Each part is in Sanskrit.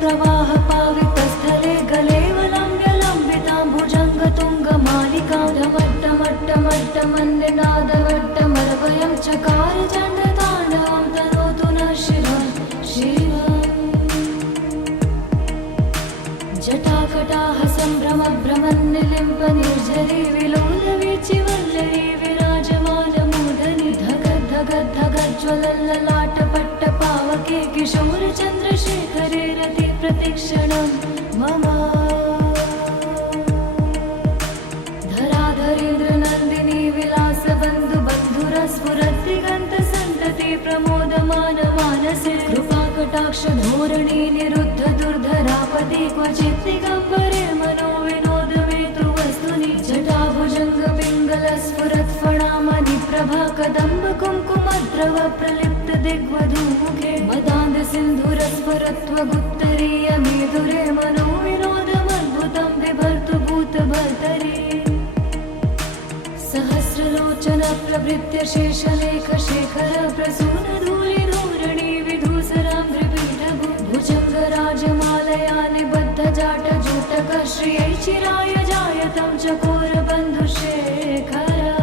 प्रवाह पावितस्थले गलेवलम्ब्य लम्बितां भुजङ्गतुङ्गमालिकां ढमट्टमट्टमट्टमन्निनादवट्टमरवयं चकार चण्डताण्डवं तनोतु नः शिवं शिवम् जटाकटाह सम्भ्रमभ्रमन्निलिम्प निर्झरी विलोलवीचिवल्लरी विराजमानमूर्धनि धगद्धगद्धगज्ज्वलल्ललाटपट्टपावके किशोरचन्द्रशेखरे रति प्रतिक्षणं मम धराधरेन्द्रनन्दिनी विलासबन्धुबन्धुरस्फुरद्दिगन्तसन्तति प्रमोदमानमानसे कृपाकटाक्षधोरणी निरुद्ध दुर्धरापदि क्वचित् दिगम्बरे मनो विनोदमेतु वस्तुनि जटाभुजङ्गपिङ्गलस्फुरत्फणामणिप्रभा कदम्ब कुङ्कुमद्रव प्रलिप्त दिग्वधूमुखे मदान्दसिन्धुरस्फुरत्वगुत्तरीयमेधुरे मनो विनोदमद्भुतं बिभर्तु भूतभर्तरि सहस्रलोचन प्रभृत्य शेषलेख शेखर प्रसूनधूलिधूरणि विधूसराम्भ्रिपीठभु भुजङ्गराजमालया निबद्धजाटजूटक श्रियै चिराय जायतं चकोरबन्धुशेखरः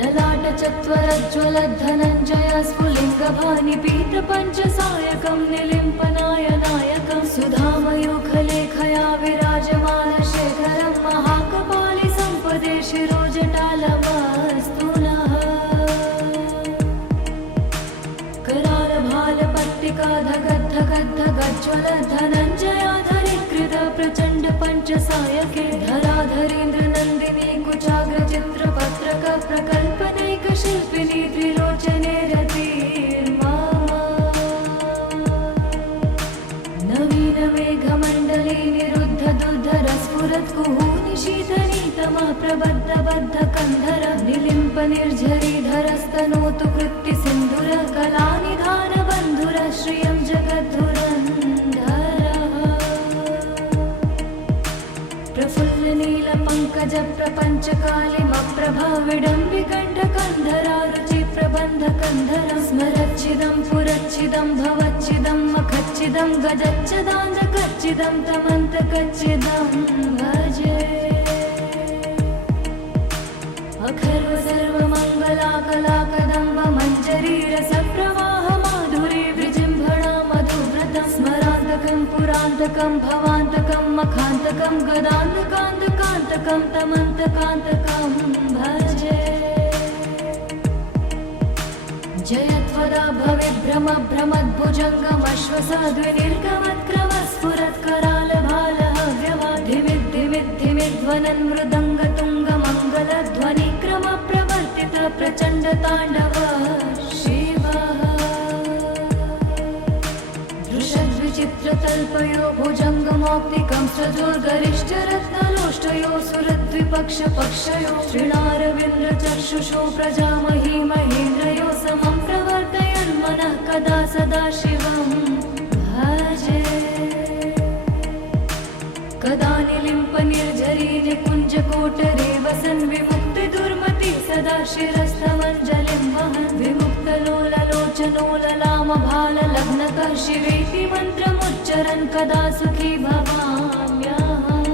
ललाटचत्वरज्ज्वलद्धनञ्जय स्फुलिङ्गभानिपीतपञ्चसायकं निलिम्पनायनायकं सुधामयूखलेखया विराजमानशेखरं महाकपालि सम्पदे शिरोजटालमस्तु नः करालभालपट्टिका धगद्धगद्धगज्ज्वल धनञ्जयाधरीकृत प्रचण्ड पञ्चसायके धराधरेन्द्रनन्दिनी कुचाग्रचित्रपत्रक प्रकल्पनैकशिल्पिनी त्रिलोचने नवीनमेघमण्डले निरुद्ध दुर्धरस्फुरत्कुहूनि शीतनीतमः प्रबद्धबद्धकन्धर निलिम्प निर्झरीधरस्तनोतु कृत्तिसिन्धुर कलानिधानबन्धुर श्रियं जगद्धुरन्धरः प्रफुल्लनीलपङ्कजप्रपञ्चकालिमप्रभा विडम्बिकण्ठकन्धरा रुचिप्रबन्धकन्धर स्मरच्चिदं पुरच्चिदं भवच्चिदं मखच्चिदं गजच्चिदान्धकच्चिदं तमन्तकच्चिदं भजे अखर्व सर्वमङ्गलाकलाकदम्ब मञ्जरी रसप्रवाह माधुरी विजृम्भणा मधुव्रतं स्मरान्तकं पुरान्तकं भवान्तकं मखान्तकं गदान्तकान्तकान्तकं तमन्तकान्तकं भजे जयत्वदा भवेद्भ्रमभ्रमद्भुजङ्गमश्वसाद्विनिर्गमत्करालभालहव्यवाधिमिद्धिमिद्धिमिध्वनन् मृदङ्गतुङ्गमङ्गलध्वनिक्रमप्रवर्तित प्रचण्डताण्डव शिवः दृशद्विचित्रतल्पयो भुजङ्गमौक्तिकं सजोर्गरिष्ठरत्नलोष्टयो सुरद्विपक्षपक्षयो श्रीणारविन्द्रचक्षुषो प्रजामही महेन्द्रयो समं प्रवर्तयन्मनः कदा सदा शिवं भजे कदा निलिम्प निर्झरी निकुञ्जकोटरे वसन् विमुक्तिदुर्मति सदा शिरस्तमञ्जलिं वहन् विमुक्तलोललोचनोललामभाललग्नकः शिवेति मन्त्रमुच्चरन् कदा सुखी भवाम्यहम्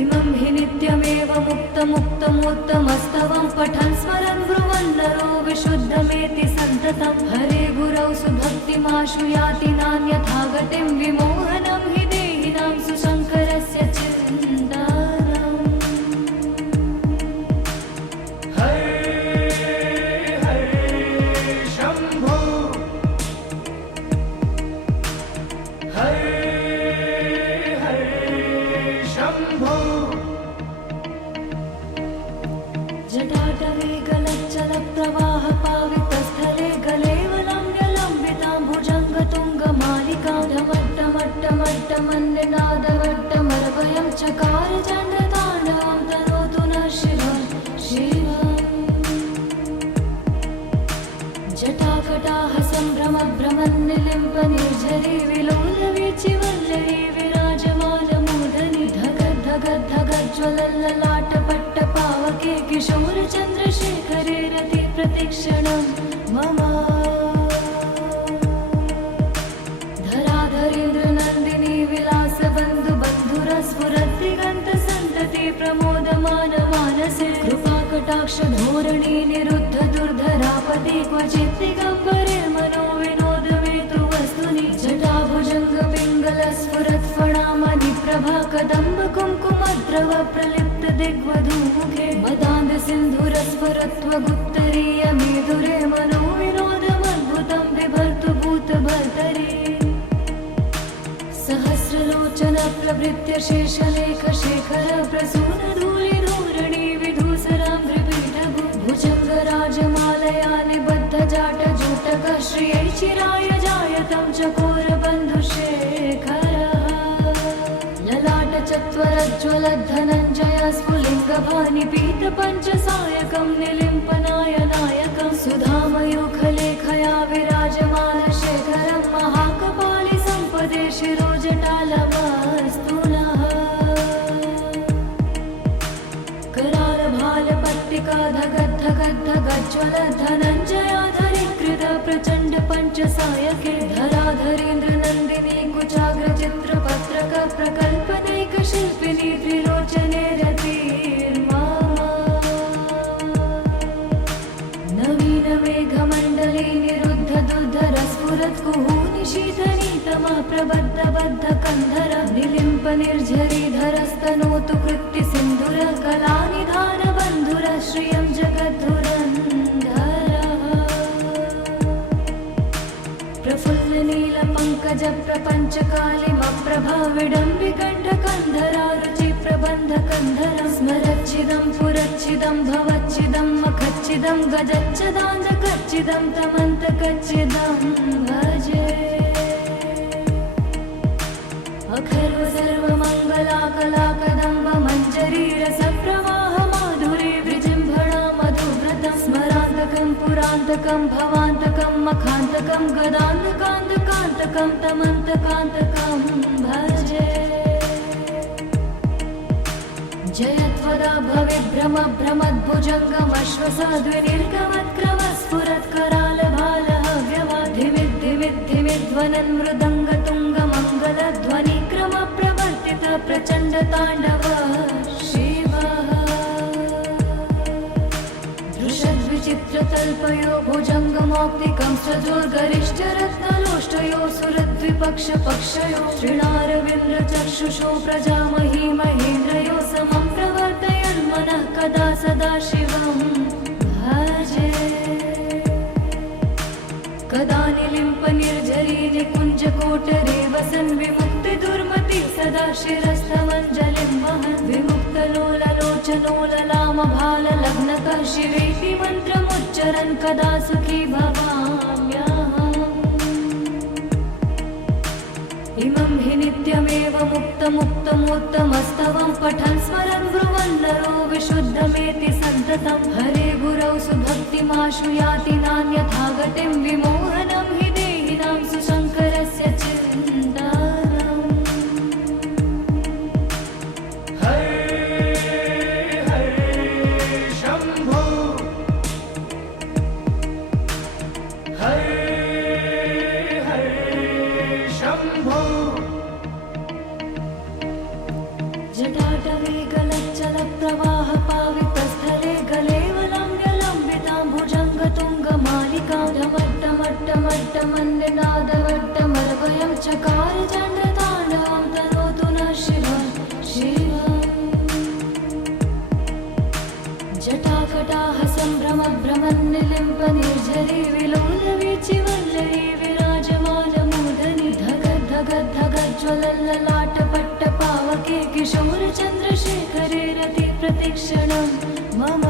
इमं हि नित्यमेव मुक्तमुक्तमोत्तमस्तवं पठन् स्मरन् ब्रुवन् नरो विशुद्धमेति सन्ततं हरे गुरौ सुभक्तिमाशु याति नान्यथा गतिं विमोहनं हि देहिनां सुशङ्करस्य चिन्तनम् हरे हरे शम्भो हरे हरे शम्भो जटाटवे गलच्चलप्रवाह पावितस्थले गलेवलम्ब्य लम्बितां भुजङ्गतुङ्गमालिकां ढमट्टमट्टमट्टमन्निनादवट्टमरवयं चकार चण्डताण्डवं तनोतु नः शिवं शिवम् जटाकटाह सम्भ्रमभ्रमन्निलिम्प निर्झरी विलोलवीचिवल्लरी विराजमानमूर्धनि धगद्धगद्धगज्ज्वलल्ललाटपट्टपावके किशोरचन्द्रशेखरे रति प्रतिक्षणं मम कृपाकटाक्षधोरणी निरुद्ध दुर्धरापति क्वचित् दिगम्बरे मनो विनोदमेतु वस्तुनि जटाभुजङ्ग पिङ्गलस्फुरत्फणामणि प्रभा कदम्ब कुङ्कुमद्रव प्रलिप्त दिग्वधूमुखे मदान्ध सिन्धुरस्फुरत्वगुप्तरीय मेधुरे मनो विनोदमद्भुतं बिभर्तु भूतभर्तरि सहस्रलोचन प्रभृत्य शेषलेख शेखर प्रसून धूलि धूरणि विधूसराम्भ्रिपीठभु भुजङ्गराजमालया निबद्ध जाट जूटक श्रियै चिराय जायतं चकोर बन्धुशेखर ललाट चत्वरज्ज्वलद्धनञ्जय स्फुलिङ्गभानि पीत पञ्चसायकं निलिम्पनायनायकं सुधामयूखलेखया विराजमान शेखरं महाकपालि सम्पदे शिरोजटालमस्तुनः करालभालपट्टिका धगद्धगद्धगज्ज्वल धनञ्जयाधरीकृत प्रचण्ड पञ्चसायके धराधरेन्द्र नन्दिनी कुचाग्रचित्रपत्रक प्रकल्पनैक शिल्पिनी त्रिलोचने रतिर्मा नवीन मेघमण्डले निरुद्ध दुर्धरस्फुरत् कुहूनि शीतनीतमा प्रबद्ध बद्ध कन्धर निलिम्प निर्झरीधरस्तनोतु कृत्ति सिन्धुर कलानिधान बन्धुर श्रियं जगद्धुरन्धरः प्रफुल्ल नील पङ्कज प्रपञ्च कालिमप्रभा विडम्बिकण्ठ कन्धरा रुचि प्रबन्ध कन्धरं स्मरच्छिदं पुरच्छिदं भवच्छिदं मखच्छिदं गजच्छदान्धकच्छिदं तमन्तकच्छिदं भजे अखर्व सर्वमङ्गलाकलाकदम्ब मञ्जरीरसप्रवाह माधुरी विजृम्भणा मधुव्रतं स्मरान्तकं पुरान्तकं भवान्तकं मखान्तकं गदान्तकान्तकान्तकं तमन्तकान्तकं भजे जयत्वदा भविभ्रम भ्रमद्भुजङ्गमश्वसाद्विनिर्गमत्क्रम स्फुरत्करालभालहव्यवाधिमिद्धिमिद्धिमिध्वनन् मृदङ्गतुङ्गमङ्गलध्वनिक्रम प्रवर्तित प्रचण्डताण्डव शिवः दृशद्विचित्रतल्पयो भुजङ्गमौक्तिकं सजोर्गरिष्ठरत्नलोष्टयो सुरद्विपक्षपक्षयो श्रीणारविन्द्रचक्षुषो प्रजामही महेन्द्रयो समं प्रवर्तयन्मनः कदा सदा शिवं भजे कदा निलिम्प निर्झरी निकुञ्जकोटरे वसन् विमुक्तिदुर्मति सदा शिरस्थमञ्जलिं वहन् विमुक्तलोललोचनोललामभाललग्नकः शिवेति मन्त्रमुच्चरन् कदा सुखी भवाम्यहम् इमं हि नित्यमेव मुक्तमुक्तमोत्तमस्तवं पठन् स्मरन् ब्रुवन् नरो विशुद्धमेति सन्ततं हरे गुरौ सुभक्तिमाशु याति नान्यथा गतिं विमोहनं हि देहिनां सुशङ्करस्य चिन्तनम् हरे हरे शम्भो हरे हरे शम्भो जटाटवे गलच्चलप्रवाह पावितस्थले गलेवलम्ब्यलम्बितां भुजङ्गतुङ्गमालिकां ढमट्टमट्टमट्टमन्निनादवट्टमर्वयं चकार चण्डताण्डवं तनोतु नः शिवं शिवम् जटाकटाह सम्भ्रम भ्रमन्निलिम्प निर्झरी विलोलवीचिवल्लरी विराजमानमूर्धनि धगद्धगद्धगज्ज्वलल्ललाटपट्टपावके किशोरचन्द्रशेखरे रति प्रतिक्षणं मम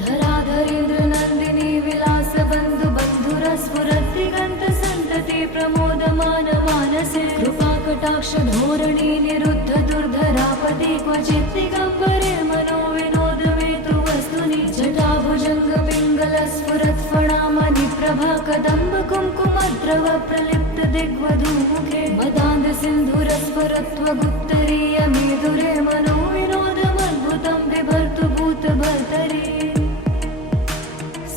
धराधरेन्द्र नन्दिनी विलासबन्धु बन्धुरस्फुरद्दिगन्तसन्तति प्रमोदमान मानसे कृपाकटाक्षधोरणी निरुद्ध दुर्धरापति क्वचित् दिगम्बरे मनो विनोदमेतु वस्तुनि जटाभुजङ्ग पिङ्गलस्फुरत्फणामणि प्रभा कदम्ब कुङ्कुमद्रव प्रलिप्त दिग्वधूमुखे मदान्ध सिन्धुरस्फुरत्वगुप्तरीय मेधुरे मनो विनोदमद्भुतं बिभर्तु भूतभर्तरि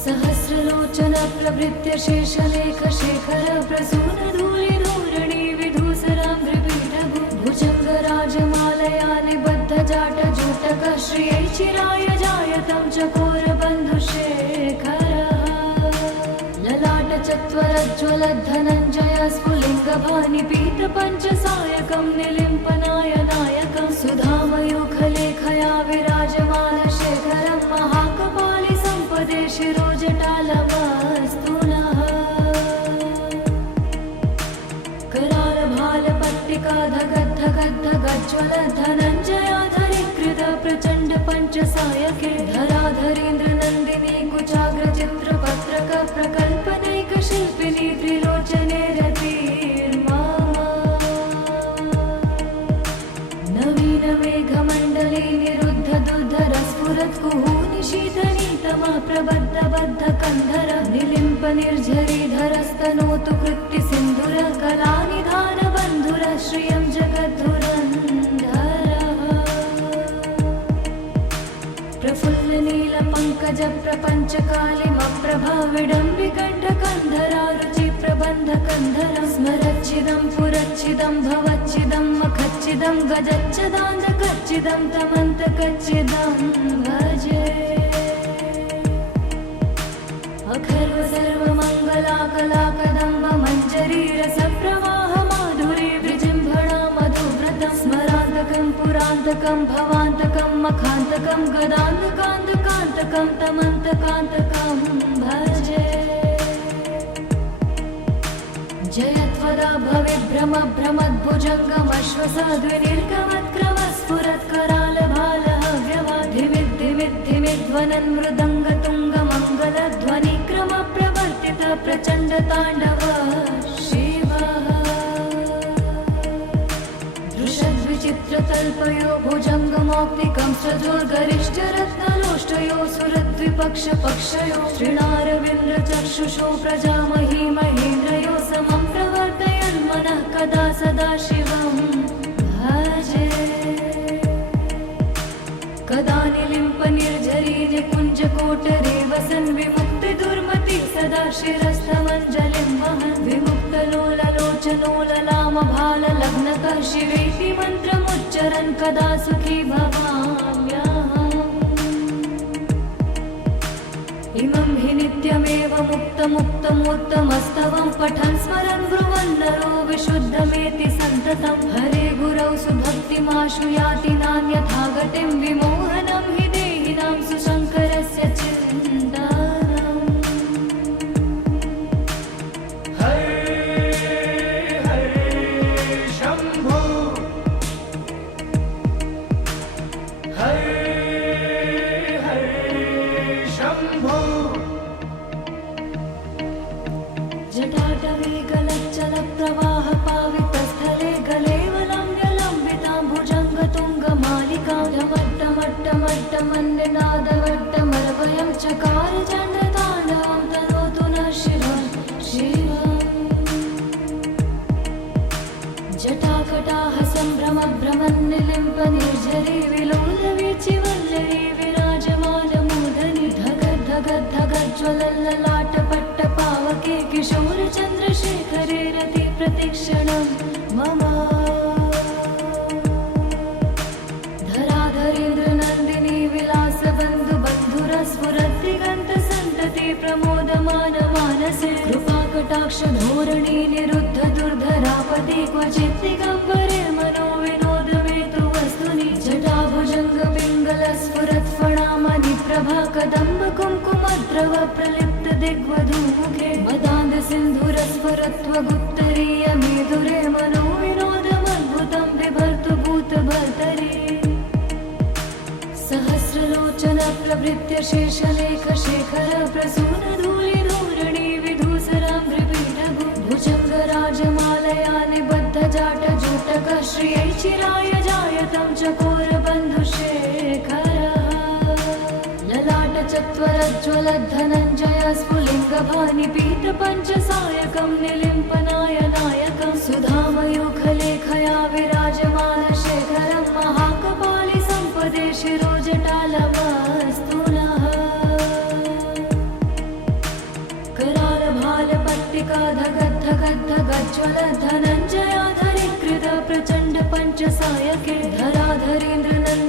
सहस्रलोचन प्रभृत्य शेषलेख शेखर प्रसून धूलि धूरणि विधूसराम्भ्रिपीठभु भुजङ्गराजमालया निबद्ध बद्धजाटजूटक श्रियै चिराय जायतं चकोरबन्धुशेखरः ललाटचत्वरज्ज्वलद्धनञ्जय स्फुलिङ्गभानिपीतपञ्चसायकं निलिम्पनायनायकं सुधामयूखलेखया विराजमानशेखरं महाकपालि सम्पदे शिरोजटालमस्तु नः करालभालपट्टिकाधगद्धगद्धगज्ज्वलद्धनञ्जयाधरीकृत प्रचण्ड पञ्चसायके धराधरीन्द्रनन्दिनी कुचाग्रचित्रपत्रक प्रकल्पनैकशिल्पिनी त्रिलोचने रतिर्मा नवीनमेघमण्डले निरुद्धदुर्धरस्फुरत्कुहूनिशीतनीतमा प्रबद्धबद्धकन्धर निलिम्प निर्झरीधरस्तनोतु कृत्तिसिन्धुर कलानिधानबन्धुर श्रियं जगद्धुरन्धरः प्रफुल्लनीलपङ्कज प्रपञ्चकालिमप्रभाविडम्बिकण्ठकन्धरा रुचिप्रबन्धकन्धर स्मरच्छिदं पुरच्छिदं भवच्छिदं मखच्छिदं गजच्छदान्धकच्छिदं तमन्तकच्छिदं भजे अखर्व सर्वमङ्गलाकलाकदम्ब मञ्जरीरसप्रवाह माधुरी विजृम्भणा मधुव्रतं स्मरान्तकं पुरान्तकं भवान्तकं मखान्तकं गदान्तकान्तकान्तकं तमन्तकान्तकं भजे जयत्वदा भविभ्रम भ्रमद्भुजङ्गमश्वसाद्विनिर्गमत्क्रमस्फुरत्करालभालहव्यवाधिमिद्धिमिद्धिमिध्वनन् मृदङ्गतुङ्गमङ्गलध्वनिक्रम प्रवर्तित प्रचण्डताण्डव शिवः दृशद्विचित्रतल्पयो भुजङ्गमौक्तिकं सजोर्गरिष्ठरत्नलोष्टयो सुरद्विपक्षपक्षयो श्रीणारविन्द्रचक्षुषो प्रजामही महेन्द्रयो समं प्रवर्तयन्मनः कदा सदा शिवं भजे कदा निलिम्प निर्झरी निकुञ्जकोटरे वसन् विमुक्तिदुर्मति सदा शिरस्थमञ्जलिं वहन् विमुक्तलोललोचनोललामभाललग्नतः शिवेति मन्त्रमुच्चरन् कदा सुखी भवाम्यहम् इमं हि नित्यमेव मुक्तमुत्तमस्तवं पठन् स्मरन् ब्रुवन् नरो विशुद्धमेति सन्ततं हरे गुरौ सुभक्तिमाशु याति नान्यथा गतिं विमोहनं हि देहिनां सुशङ्करस्य चिन्तनम् हरे हरे शम्भो हरे हरे शम्भो जटाटवे गलच्चलप्रवाह पावितस्थले गलेवलम्ब्यलम्बितां भुजङ्गतुङ्गमालिकां ढमट्टमट्टमट्टमन्निनादवट्टमरवयं चकार चण्डताण्डवं तनोतु नः शिवं शिवम् जटाकटाह सम्भ्रमभ्रमन्निलिम्प निर्झरी विलोलवीचिवल्लरी विराजमानमूर्धनि धगद्धगद्धगज्ज्वलल्ललाटपट्टपावके किशोरचन्द्रशेखरे रति प्रतिक्षणं मम धराधरेन्द्रनन्दिनी विलासबन्धुबन्धुरस्फुरद्दिगन्तसन्तति प्रमोदमानमानसे कृपाकटाक्षधोरणी निरुद्ध दुर्धरापति क्वचित् दिगम्बरे मनो विनोदमेतु वस्तुनि जटाभुजङ्गपिङ्गलस्फुरत्फणामणि प्रभा कदम्ब कुङ्कुमद्रव प्रलिप्त दिग्वधूमुखे मदान्ध सिन्धुरस्फुरत्वगुत्तरीयमेधुरे मनो विनोदमद्भुतं बिभर्तु भूतभर्तरि सहस्रलोचन प्रभृत्य शेषलेखशेखर प्रसूनधूलिधूरणि विधूसराम्भृपीठभु भुजङ्गराजमालया निबद्धजाटजूटक श्रियै चिराय जायतं चकोरबन्धुशेखरः ललाटचत्वरज्ज्वलद्धनञ्जय स्फुलिङ्गभानिपीतपञ्चसायकं निलिम्पनायनायकं सुधामयूखलेखया विराजमानशेखरं महाकपालि सम्पदे शिरोजटालमस्तु नः करालभालपट्टिकाधगद्धगद्धगज्ज्वलद्धनञ्जयाधरीकृत प्रचण्ड पञ्चसायके धराधरीन्द्रनन्दिनी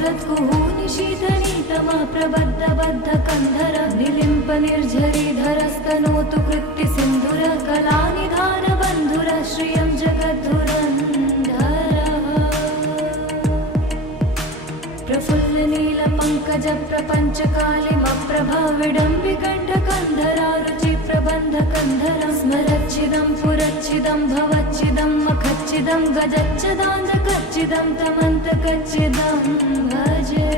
स्फुरत्कुहूनिशीतनीतमः प्रबद्धबद्धकन्धर निलिम्प निर्झरीधरस्तनोतु कृत्तिसिन्धुरः कलानिधानबन्धुरः श्रियं जगद्धुरन्धरः प्रफुल्लनीलपङ्कजप्रपञ्चकालिमप्रभाविडम्बिकण्ठकन्धरा स्मरच्छिदं पुरच्छिदं भवच्छिदं मखच्छिदं गजच्छदान्धकच्छिदं तमन्तकच्छिदं भजे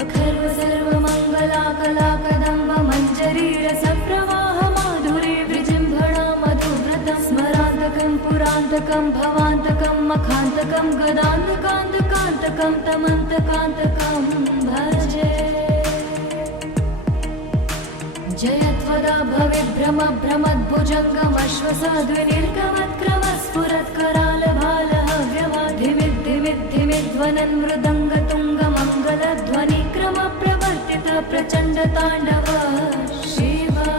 अखर्व सर्वमङ्गलाकलाकदम्ब मञ्जरीरसप्रवाहमाधुरी विजृम्भणा मधुव्रतं स्मरान्तकं पुरान्तकं भवान्तकं मखान्तकं गदान्तकान्तकान्तकं तमन्तकान्तकं भजे जयत्वदा भविभ्रमभ्रमद्भुजङ्गमश्वसाद्विनिर्गमत्क्रमस्फुरत्करालभालहव्यवाधिमिद्धिमिद्धिमिध्वनन् मृदङ्गतुङ्गमङ्गलध्वनिक्रमप्रवर्तित प्रचण्डताण्डव शिवः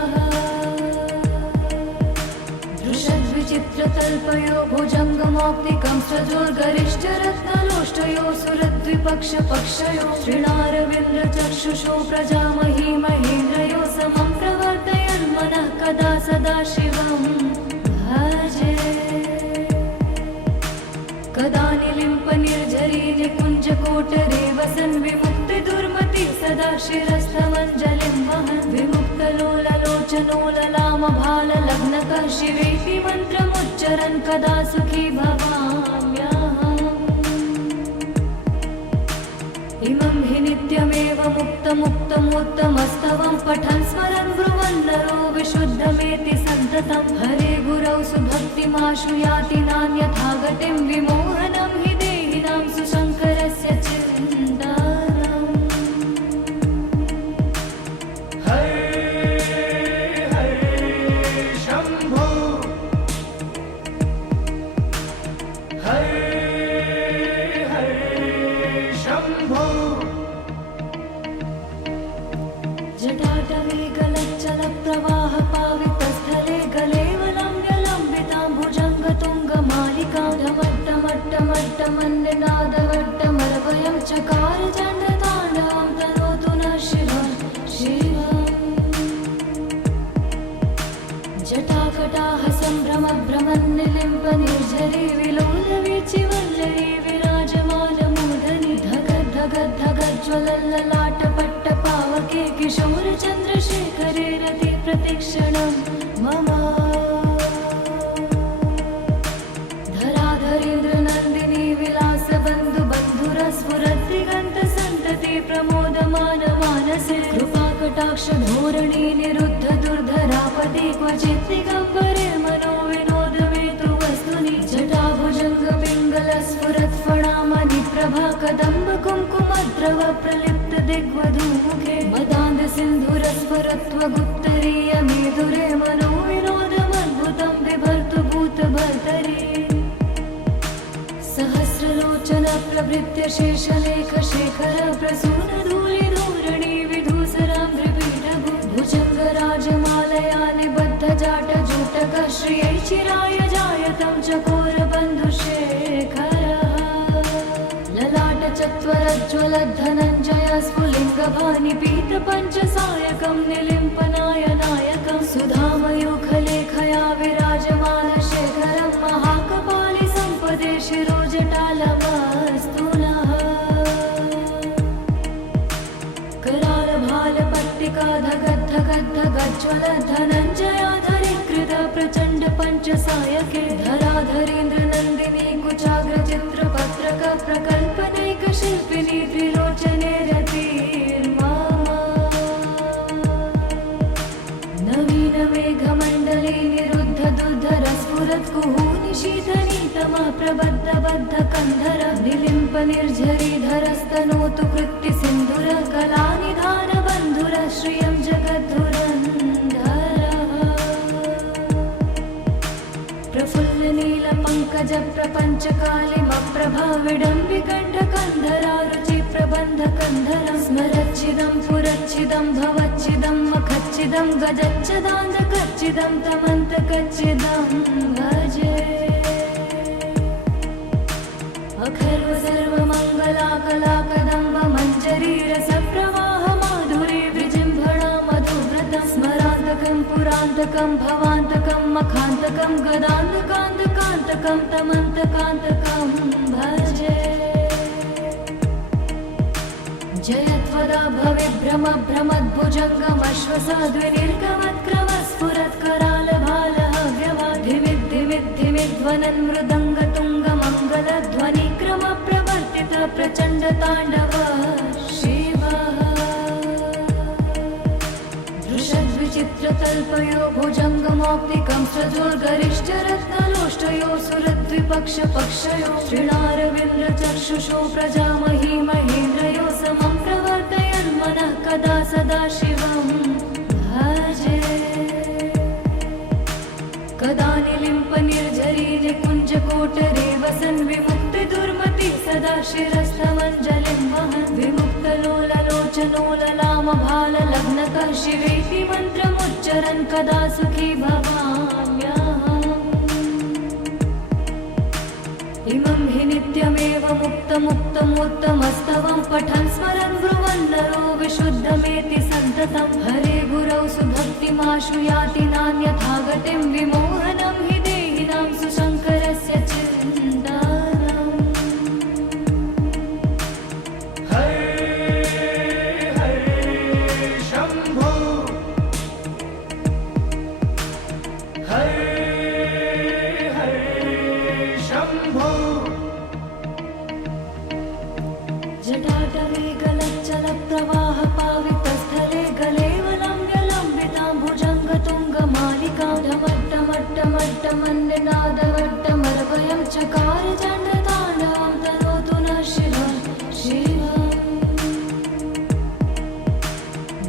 दृशद्विचित्रतल्पयो भुजङ्गमौक्तिकं सजोर्गरिष्ठरत्नलोष्टयो सुरद्विपक्षपक्षयो श्रीणारविन्द्रचक्षुषो प्रजामही महेन्द्रयो समं प्रवर्तयन् मनः कदा सदा शिवं भजे कदा निलिम्प निर्झरी निकुञ्जकोटरे वसन् विमुक्तिदुर्मति सदा शिरस्थमञ्जलिं वहन् विमुक्तलोललोचनोललामभाललग्नकः शिवेति मन्त्रमुच्चरन् कदा सुखी भवाम्यहम् इमं हि नित्यमेव मुक्तमुक्तमोत्तमस्तवं पठन् स्मरन् ब्रुवन् नरो विशुद्धमेति सन्ततं हरे गुरौ सुभक्तिमाशु याति नान्यथा गतिं विमोहनं हि देहिनां सुशङ्करस्य चिन्तनम् हरे हरे शम्भो हरे हरे शम्भो जटाटवे गलच्चलप्रवाहपावितस्थले गलेवलम्ब्यलम्बिताम्बुजङ्गतुङ्गमालिकां ढमट्टमट्टमट्टमन्निनादवट्टमरवयं चकार चण्डताण्डवं तनोतु नः शिवं शिवम् जटाकटाः सम्भ्रमभ्रमन्निलिम्प निर्झरी विलोलवीचिवल्लरी विराजमानमूर्धनि धगद्धगद्धगज्ज्वलल्ललाटपट्टपावके किशोरचन्द्रशेखरे रति प्रतिक्षणं मम धराधरेन्द्रनन्दिनी विलासबन्धुबन्धुरस्फुरद्दिगन्तसन्तति प्रमोदमानमानसे कृपाकटाक्षधोरणी निरुद्ध दुर्धरापदि क्वचित् दिगम्बरे मनो विनोदमेतु वस्तुनि जटाभुजङ्गपिङ्गलस्फुरत्फणामणिप्रभा कदम्ब कुङ्कुमद्रव प्रलिप्त दिग्वधूमुखे मदान्धसिन्धुरस्फुरत्वगुप्तरीय मेधुरे मनो विनोदमद्भुतं बिभर्तु भूतभर्तरि सहस्रलोचन प्रभृत्य शेषलेखशेखर प्रसूनधूलिधूरणि विधूसराम्भ्रिपीठभु भुजङ्गराजमालया निबद्धजाटजूटक श्रियै चिराय जायतं चकोरबन्धुशेखरः ललाटचत्वरज्ज्वलद्धनञ्जय स्फुलिङ्गभानिपीतपञ्चसायकं निलिम्पनायनायकं सुधामयूखलेखया विराजमानशेखरं महाकपालि सम्पदे शिरोजटालमस्तु नः करालभालपट्टिका धगद्धगद्धगज्ज्वलद्धनञ्जयाधरीकृत प्रचण्ड पञ्चसायके धराधरेन्द्रनन्दिनी कुचाग्रचित्रपत्रक प्रकल्पनैकशिल्पिनी त्रिलोचने रतिर्मा नवीनमेघमण्डले निरुद्ध दुर्धरस्फुरत्कुहूनिशीतनीतमः प्रबद्धबद्धकन्धर निलिम्प निर्झरीधरस्तनोतु कृत्तिसिन्धुरः कलानिधानबन्धुरः श्रियं जगद्धुरन्धरः प्रफुल्लनीलपङ्कजप्रपञ्चकालिमप्रभाविडम्बिकण्ठकन्धरा रुचिप्रबन्धकन्धरं स्मरच्छिदं पुरच्छिदं भवच्छिदं मखच्छिदं गजच्छदान्धकच्छिदं तमन्तकच्छिदं भजे अखर्व सर्वमङ्गलाकलाकदम्ब मञ्जरी रसप्रवाह माधुरी विजृम्भणा मधुव्रतं स्मरान्तकं पुरान्तकं भवान्तकं मखान्तकं गदान्तकान्तकान्तकं तमन्तकान्तकं भजे जयत्वदा भविभ्रम भ्रमद्भुजङ्गमश्वसाद्विनिर्गमत्क्रमस्फुरत्करालभालहव्यवाधिमिद्धिमिद्धिमिध्वनन् मृदङ्गतुङ्गमङ्गलध्वनिक्रम प्रवर्तित प्रचण्डताण्डव शिवः दृशद्विचित्रतल्पयो भुजङ्गमौक्तिकं सजोर्गरिष्ठरत्नलोष्टयो सुरद्विपक्षपक्षयो श्रीणारविन्द्रचक्षुषो प्रजामही महेन्द्रयो समं प्रवर्तयन्मनः कदा सदा शिवं भजे कदा निलिम्पनिर्झरी निकुञ्जकोटरे वसन् विमुक्तिदुर्मति सदा शिरस्थमञ्जलिं वहन् विमुक्तलोललोचनोललामभाललग्नतः शिवेति मन्त्रमुच्चरन् कदा सुखी भवाम्यहम् इमं हि नित्यमेव मुक्तमुत्तमोत्तमस्तवं पठन् स्मरन् ब्रुवन् नरो विशुद्धमेति सन्ततं हरे गुरौ सुभक्तिमाशु याति नान्यथा गतिं विमोहनं हि देहिनां सुशङ्करस्य चिन्तनम् हरे हरे शम्भो हरे हरे शम्भो जटाटवे गलच्चलप्रवाह पावितस्थले गलेवलम्ब्यलम्बितां भुजङ्गतुङ्गमालिकां ढमट्टमट्टमट्टमन्निनादवट्टमर्वयं चकार चण्डताण्डवं तनोतु नः शिवः शिवम्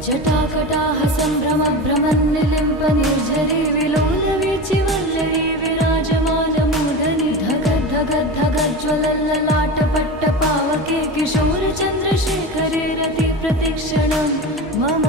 जटाकटाः सम्भ्रमभ्रमन्निलिम्पनिर्झरी विलोलवीचिवल्लरी विराजमानमूर्धनि धगद्धगद्धगज्ज्वलल्ललाटपट्टपावके किशोरचन्द्रशेखरे रति प्रतिक्षणं मम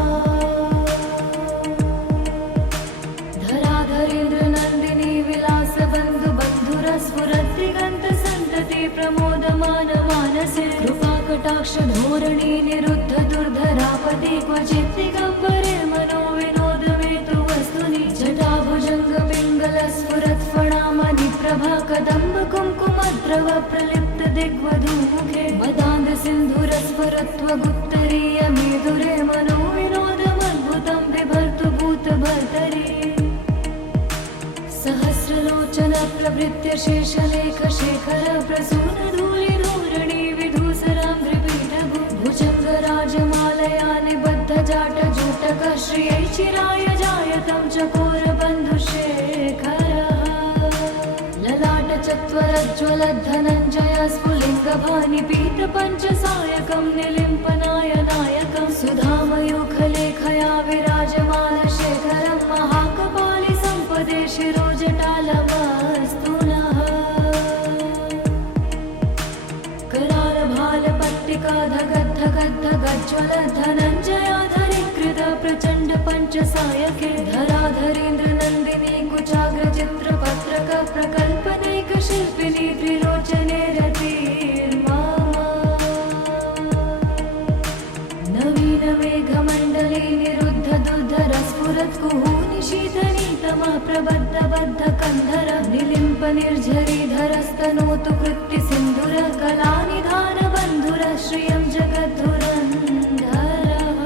धराधरेन्द्रनन्दिनी विलासबन्धुबन्धुरस्फुरद्दिगन्तसन्तति प्रमोदमानमानसे कृपाकटाक्षधोरणी निरुद्ध दुर्धरापति क्वचित् दिगम्बरे मनो विनोदमेतु वस्तुनि जटाभुजङ्गपिङ्गलस्फुरत्फणामणि प्रभा कदम्ब कुङ्कुमद्रव प्रलिप्त दिग्वधूमुखे मदान्धसिन्धुरस्फुरत्वगुत्तरीयमेदुरे मनो विनोदमद्भुतं बिभर्तु भूतभर्तरि सहस्रलोचन प्रभृत्य शेषलेखशेखर प्रसूनधूलिधूरणि विधूसराम्भ्रिपीठभु भुजङ्गराजमालया निबद्धजाटजूटक श्रियै चिराय जायतं चकोरबन्धुशेखरः ललाटचत्वरज्ज्वलद्धनञ्जय स्फुलिङ्गभानिपीतपञ्चसायकं निलिम्पनायनायकं सुधामयूखलेखया विराजमानशेखरं महाकपालि सम्पदे शिरोजटालमस्तु नः करालभालपट्टिका धगद्धगद्धगज्ज्वलद्धनञ्जयाधरीकृत प्रचण्ड पञ्चसायके धराधरेन्द्रनन्दिनी कुचाग्रचित्रपत्रक प्रकल्पनैकशिल्पिनी त्रिलोचने रतिर्मा नवीनमेघमण्डले निरुद्ध दुर्धरस्फुरत्कुहूनि शीतनीतमः प्रबद्धबद्धकन्धर निलिम्पनिर्झरीधरस्तनोतु कृत्तिसिन्धुर कलानिधानबन्धुर श्रियं जगद्धुरन्धरः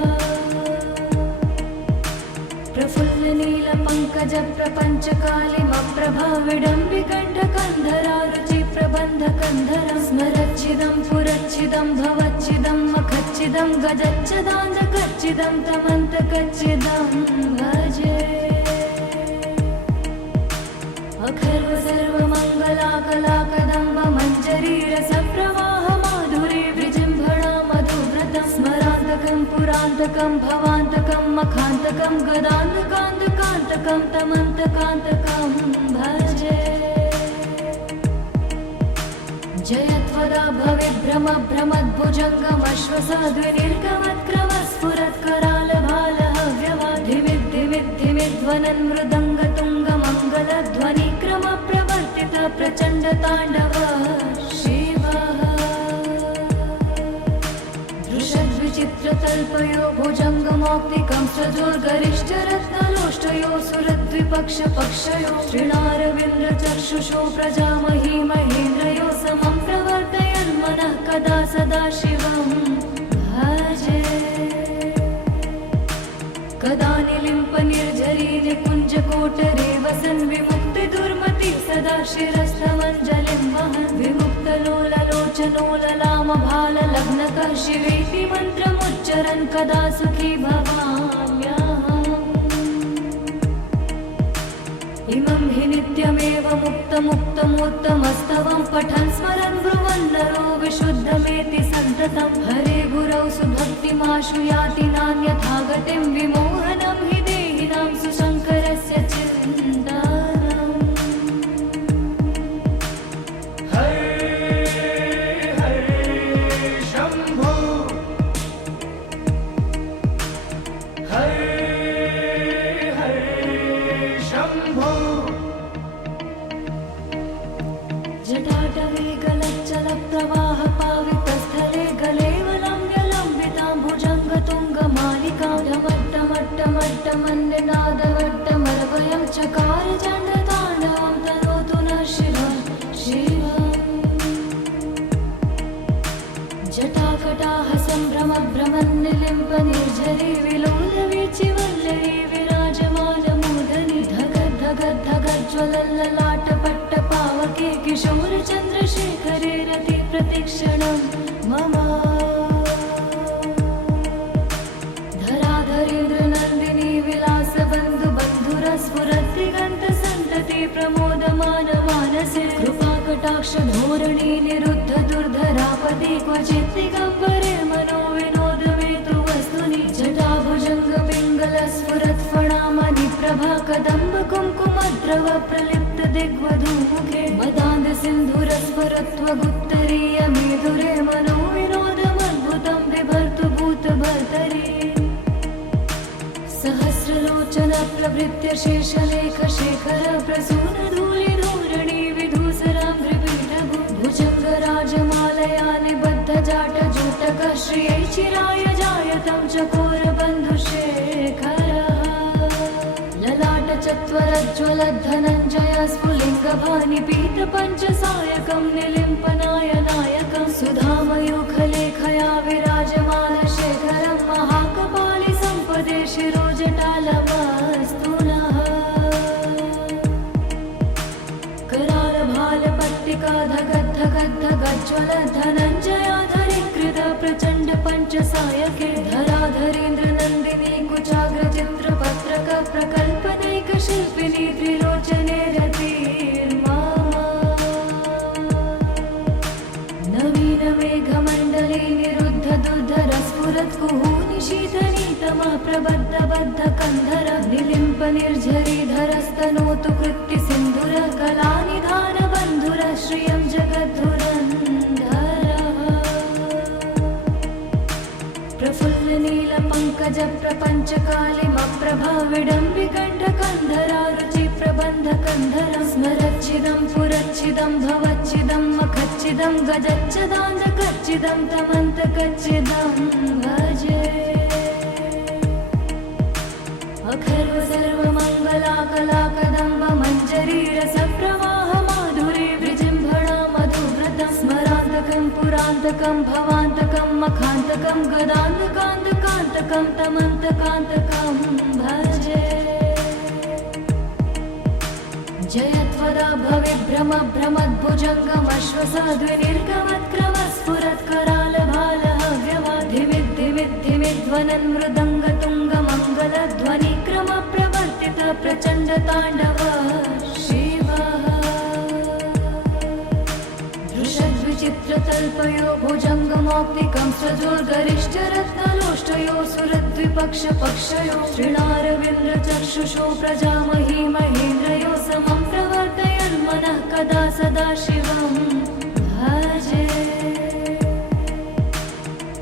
प्रफुल्लनीलपङ्कजप्रपञ्चकालिमप्रभा विडम्बिकण्ठकन्धरा रुचिप्रबन्धकन्धरं स्मरच्चिदं पुरच्चिदं भवच्चिदं मखच्चिदं गजच्चदान्तकच्चिदं तमन्तकच्चिदं भजे अखर्व सर्वमङ्गलाकलाकदम्ब मञ्जरी रसप्रवाह माधुरी विजृम्भणा मधुव्रतं स्मरान्तकं पुरान्तकं भवान्तकं मखान्तकं गदान्तकान्तकान्तकं तमन्तकान्तकं भजे जयत्वदा भविभ्रम भ्रमद्भुजङ्गमश्वसाद्विनिर्गमत्क्रमस्फुरत्करालभालहव्यवाधिमिद्धिमिद्धिमिध्वनन् मृदङ्गतुङ्गमङ्गलध्वनिक्रम प्रवर्तित प्रचण्डताण्डव शिवः विचित्रतल्पयो भुजङ्गमौक्तिकं सजोर्गरिष्ठरत्नलोष्टयो सुरद्विपक्षपक्षयो श्रीणारविन्द्रचक्षुषो प्रजामही महेन्द्रयो समं प्रवर्तयन्मनः कदा सदा शिवं भजे। कदा निलिम्पनिर्झरी निकुञ्जकोटरे वसन् विमुक्तिदुर्मति सदा शिरस्थमञ्जलिं वहन् विमुक्तलोललोचनो ललामभाललग्नकः शिवेति मन्त्रमुच्चरन् कदा सुखी भवाम्यहम्। इमं हि नित्यमेव मुक्तमुत्तमोत्तमस्तवं पठन् स्मरन् ब्रुवन् नरो विशुद्धमेति सन्ततं हरे गुरौ सुभक्तिमाशु याति नान्यथा गतिं विमोहनं हि देहिनां सुशङ्करस्य चिन्तनम्। हरे हरे शम्भो हरे हरे शम्भो। जटाटवे गलच्चलप्रवाह पावितस्थले गलेवलम्ब्यलम्बितां भुजङ्गतुङ्गमालिकां ढमट्टमट्टमट्टमन्निनादवट्टमरवयं चकार चण्डताण्डवं तनोतु नः शिवं शिवम्। जटाकटाः सम्भ्रमभ्रमन्निलिम्पनिर्झरी विलोलवीचिवल्लरी विराजमानमूर्धनि धगद्धगद्धगज्ज्वलल्ललाटपट्टपावके किशोरचन्द्रशेखरे रति प्रतिक्षणं मम। धराधरेन्द्रनन्दिनी विलासबन्धुबन्धुरस्फुरद्दिगन्तसन्तति प्रमोदमानमानसे कृपाकटाक्षधोरणी निरुद्ध दुर्धरापदि क्वचित् दिगम्बरे मनो विनोदमेतु वस्तुनि जटाभुजङ्गपिङ्गलस्फुरत्फणामणि प्रभा कदम्ब कुङ्कुमद्रव प्रलिप्त दिग्वधूमुखे मदान्धसिन्धुरस्फुरत्वगुत्तरीय मेधुरे मनो विनोदमद्भुतं बिभर्तु भूतभर्तरि सहस्रलोचन प्रभृत्य शेषलेखशेखर प्रसूनधूलिधूरणि विधूसराङ्घ्रिपीठभु भुजङ्गराजमालया निबद्धजाटजूटकः श्रियै चिराय जायतं चकोरबन्धुशेखरः ललाटचत्वरज्ज्वलद्धनञ्जय स्फुलिङ्गभानिपीतपञ्चसायकं निलिम्पनाय नायकं सुधामयूखलेखया विराजमानशेखरं महाकपालि सम्पदे शिरोजटालमस्तु नः। करालभालपट्टिका धगद्धगद्धगज्ज्वलद्धनञ्जयाधरीकृत प्रचण्ड पञ्चसायके धराधरेन्द्रनन्दिनी कुचाग्रचित्रपत्रक प्रकल्पनैकशिल्पिनी त्रिलोचने रतिर्मा। नवीनमेघमण्डले निरुद्ध दुर्धरस्फुरत्कुहूनि शीतनीतमः प्रबद्धबद्धकन्धर निलिम्पनिर्झरीधरस्तनोतु कृत्तिसिन्धुर कलानिधानबन्धुर श्रियं जगद्धुरन्धरः प्रफुल्लनीलपङ्कजप्रपञ्चकालिमप्रभा विडम्बिकण्ठकन्धरा रुचिप्रबन्धकन्धरं स्मरच्छिदं पुरच्छिदं भवच्छिदं मखच्छिदं गजच्छदान्धकच्छिदं तमन्तकच्छिदं भजे। अखर्व सर्वमङ्गलाकलाकदम्ब मञ्जरीरसप्रवाह माधुरे विजृम्भणा मधुव्रतं स्मरान्तकं पुरान्तकं भवान्तकं मखान्तकं गदान्तकान्तकान्तकं तमन्तकान्तकं भजे। जयत्वदा भवेभ्रमभ्रमद्भुजङ्गमश्वसाद्विनिर्गमत्क्रमस्फुरत्करालभालहव्यवाधिमिद्धिमिद्धिमिध्वनन् मृदङ्गतुङ्गमङ्गलध्वनिक्रमप्रवर्तित प्रचण्डताण्डव शिवः। दृशद्विचित्रतल्पयो भुजङ्गमौक्तिकं सजोर्गरिष्ठरत्नलोष्टयो सुरद्विपक्षपक्षयो श्रीणारविन्द्रचक्षुषो प्रजामही महेन्द्रयो समं प्रवर्तयन्मनः कदा सदा शिवं भजे।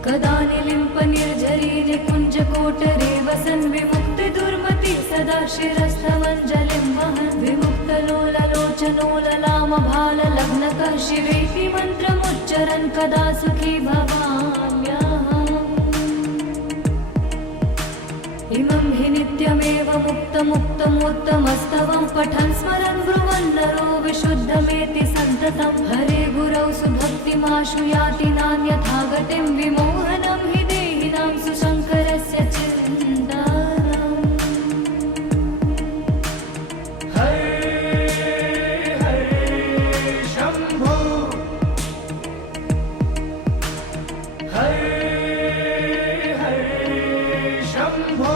कदा निलिम्पनिर्झरी निकुञ्जकोटरे वसन् विमुक्तिदुर्मति सदा शिरस्थमञ्जलिं वहन् विमुक्तलोललोचनो ललामभाललग्नकः शिवेति मन्त्रमुच्चरन् कदा सुखी भवाम्यहम्। इमं हि नित्यमेव मुक्तमुत्तमोत्तमस्तवं पठन् स्मरन् ब्रुवन् नरो विशुद्धमेति सन्ततं हरे गुरौ सुभक्तिमाशु याति नान्यथा गतिं विमोहनं हि देहिनां सुशङ्करस्य चिन्तानम् शम्भो शम्भो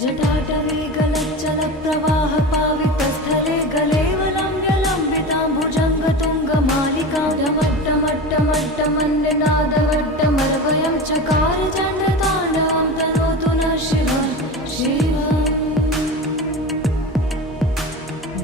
जटाटवे गलच्चलप्रवाह पावितस्थले गलेवलम्ब्यलम्बितां भुजङ्गतुङ्गमालिकां ढमट्टमट्टमट्टमन्निनादवट्टमर्वयं चकार चण्डताण्डवं तनोतु नः शिवं शिवम्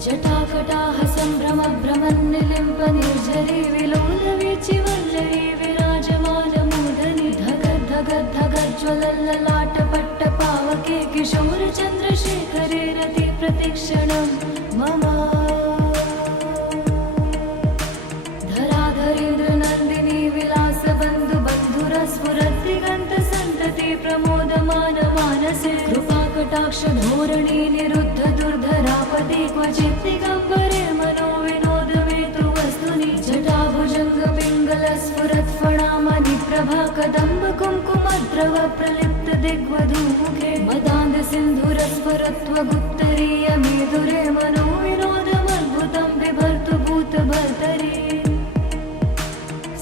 जटाकटाः सम्भ्रमभ्रमन्निलिम्पनिर्झरी विलोलवीचिवल्लरी विराजमानमूर्धनि धगद्धगद्धगज्ज्वलल्ललाटपट्टपावके किशोरचन्द्रशेखरे रति प्रतिक्षणं मम धराधरेन्द्रनन्दिनी विलासबन्धुबन्धुरस्फुरद्दिगन्तसन्तति प्रमोदमानमानसे कृपाकटाक्षधोरणी निरुद्ध दुर्धरापदे क्वचित् दिगम्बरे मनो विनोदमेतु वस्तुनि जटाभुजङ्गपिङ्गलस्फुरत्फणामणिप्रभा कदम्ब कुङ्कुमद्रव प्रलिप्त दिग्वधूमुखे मदान्दसिन्धुरस्फुरत्वगुप्तरीय मेदुरे मनो विनोदमद्भुतं बिभर्तु भूतभर्तरि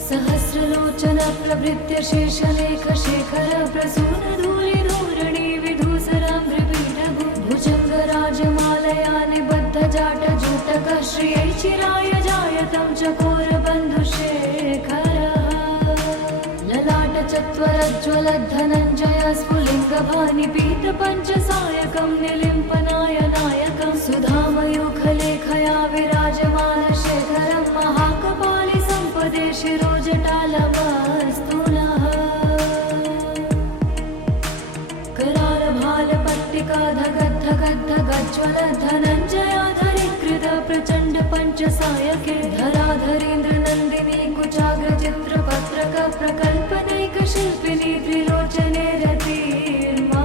सहस्रलोचन प्रभृत्य शेषलेखशेखर प्रसूनधूलिधूरणि विधूसरां त्रिपीठभु भुजङ्गराजमालया निबद्धजाटजूटक श्रियै चिराय जायतं चकोरबन्धुशेखरः ललाटचत्वरज्ज्वलद्धनञ्जय स्फुलिङ्गभानिपीतपञ्चसायकं निलिम्पनायनायकं सुधामयूखलेखया विराजमानशेखरं महाकपालि सम्पदे शिरोजटालमस्तुलः करालभालपट्टिका धगद्धगद्धगज्ज्वलधनञ्जयाधरीकृत प्रचण्ड पञ्चसायके धराधरेन्द्रनन्दिनी कुचाग्रचित्रपत्रक प्रकल्पनैकशिल्पिनी त्रिलोचने रतिर्मा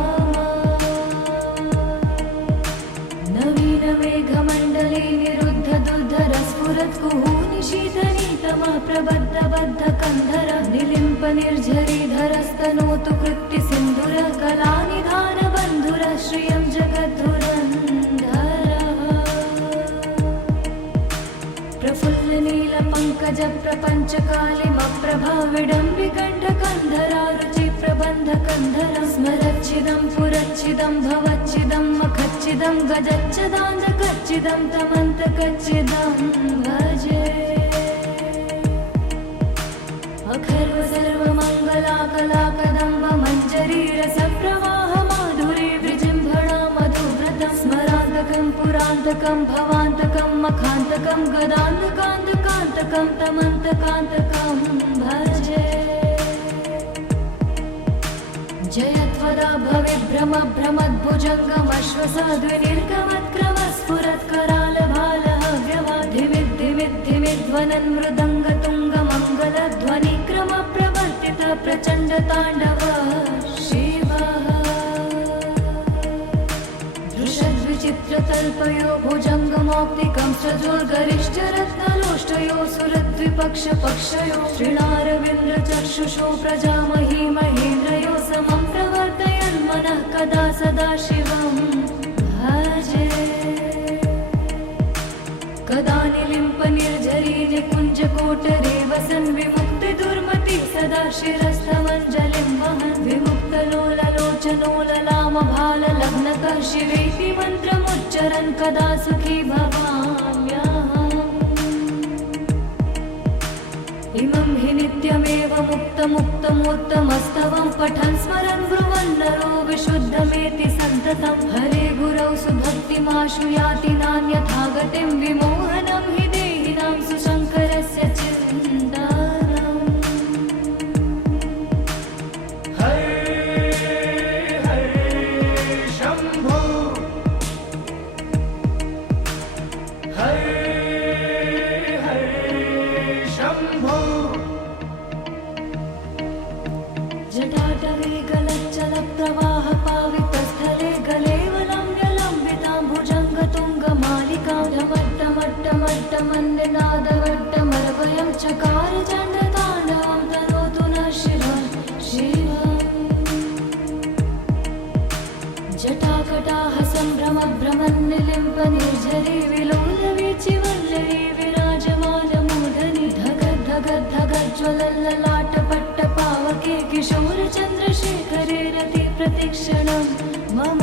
नवीनमेघमण्डले निरुद्ध दुर्धरस्फुरत्कुहूनि शीतनीतमः प्रबद्धबद्धकन्धर निलिम्पनिर्झरीधरस्तनोतु कृत्तिसिन्धुर कलानिधानबन्धुर श्रियं जगद्धुरन्धरः प्रफुल्लनीलपङ्कजप्रपञ्चकालिमप्रभा विडम्बिकण्ठकन्धरा रुचिप्रबन्धकन्धरं स्मरच्छिदं पुरच्छिदं भवच्छिदं मखच्छिदं गजच्छदान्धकच्छिदं तमन्तकच्छिदं भजे अखर्व सर्वमङ्गलाकलाकदम्ब मञ्जरी रसप्रवाह माधुरी विजृम्भणा मधुव्रतं स्मरान्तकं पुरान्तकं भवान्तकं मखान्तकं गदान्तकान्तकान्तकं तमन्तकान्तकं भजे जयत्वदा भविभ्रमभ्रमद्भुजङ्गमश्वसाद्विनिर्गमत्क्रमस्फुरत्करालभालः व्यवाधिमिद्धिमिद्धिमिध्वनन् मृदङ्गतुङ्गमङ्गलध्वनिक्रमप्रवर्तित प्रचण्डताण्डव शिवः दृशद्विचित्रतल्पयो भुजङ्गमौक्तिकं सजोर्गरिष्ठरत्नलोष्टयो सुरद्विपक्षपक्षयो श्रीणारविन्द्रचक्षुषो प्रजामही महेन्द्रयो समं प्रवर्तयन् मनः कदा सदा शिवं भजे कदा निलिम्पनिर्झरी निकुञ्जकोटरे वसन् विमुक्तिदुर्मति सदा शिरस्थमञ्जलिं वहन् विमुक्तलोललोचनोललामभाललग्नकः शिवेति मन्त्रमुच्चरन् कदा सुखी भवाम्यहम् इमं हि नित्यमेव मुक्तमुत्तमोत्तमस्तवं पठन् स्मरन् ब्रुवन् नरो विशुद्धमेति सन्ततं हरे गुरौ सुभक्तिमाशु याति नान्यथा गतिं विमोहनं हि देहिनां सुशङ्करस्य चिन्तानम् शम्भो शम्भो जटाटवे गल स्फुरद्ज्वलल्ललाटपट्टपावके किशोरचन्द्रशेखरे रति प्रतिक्षणं मम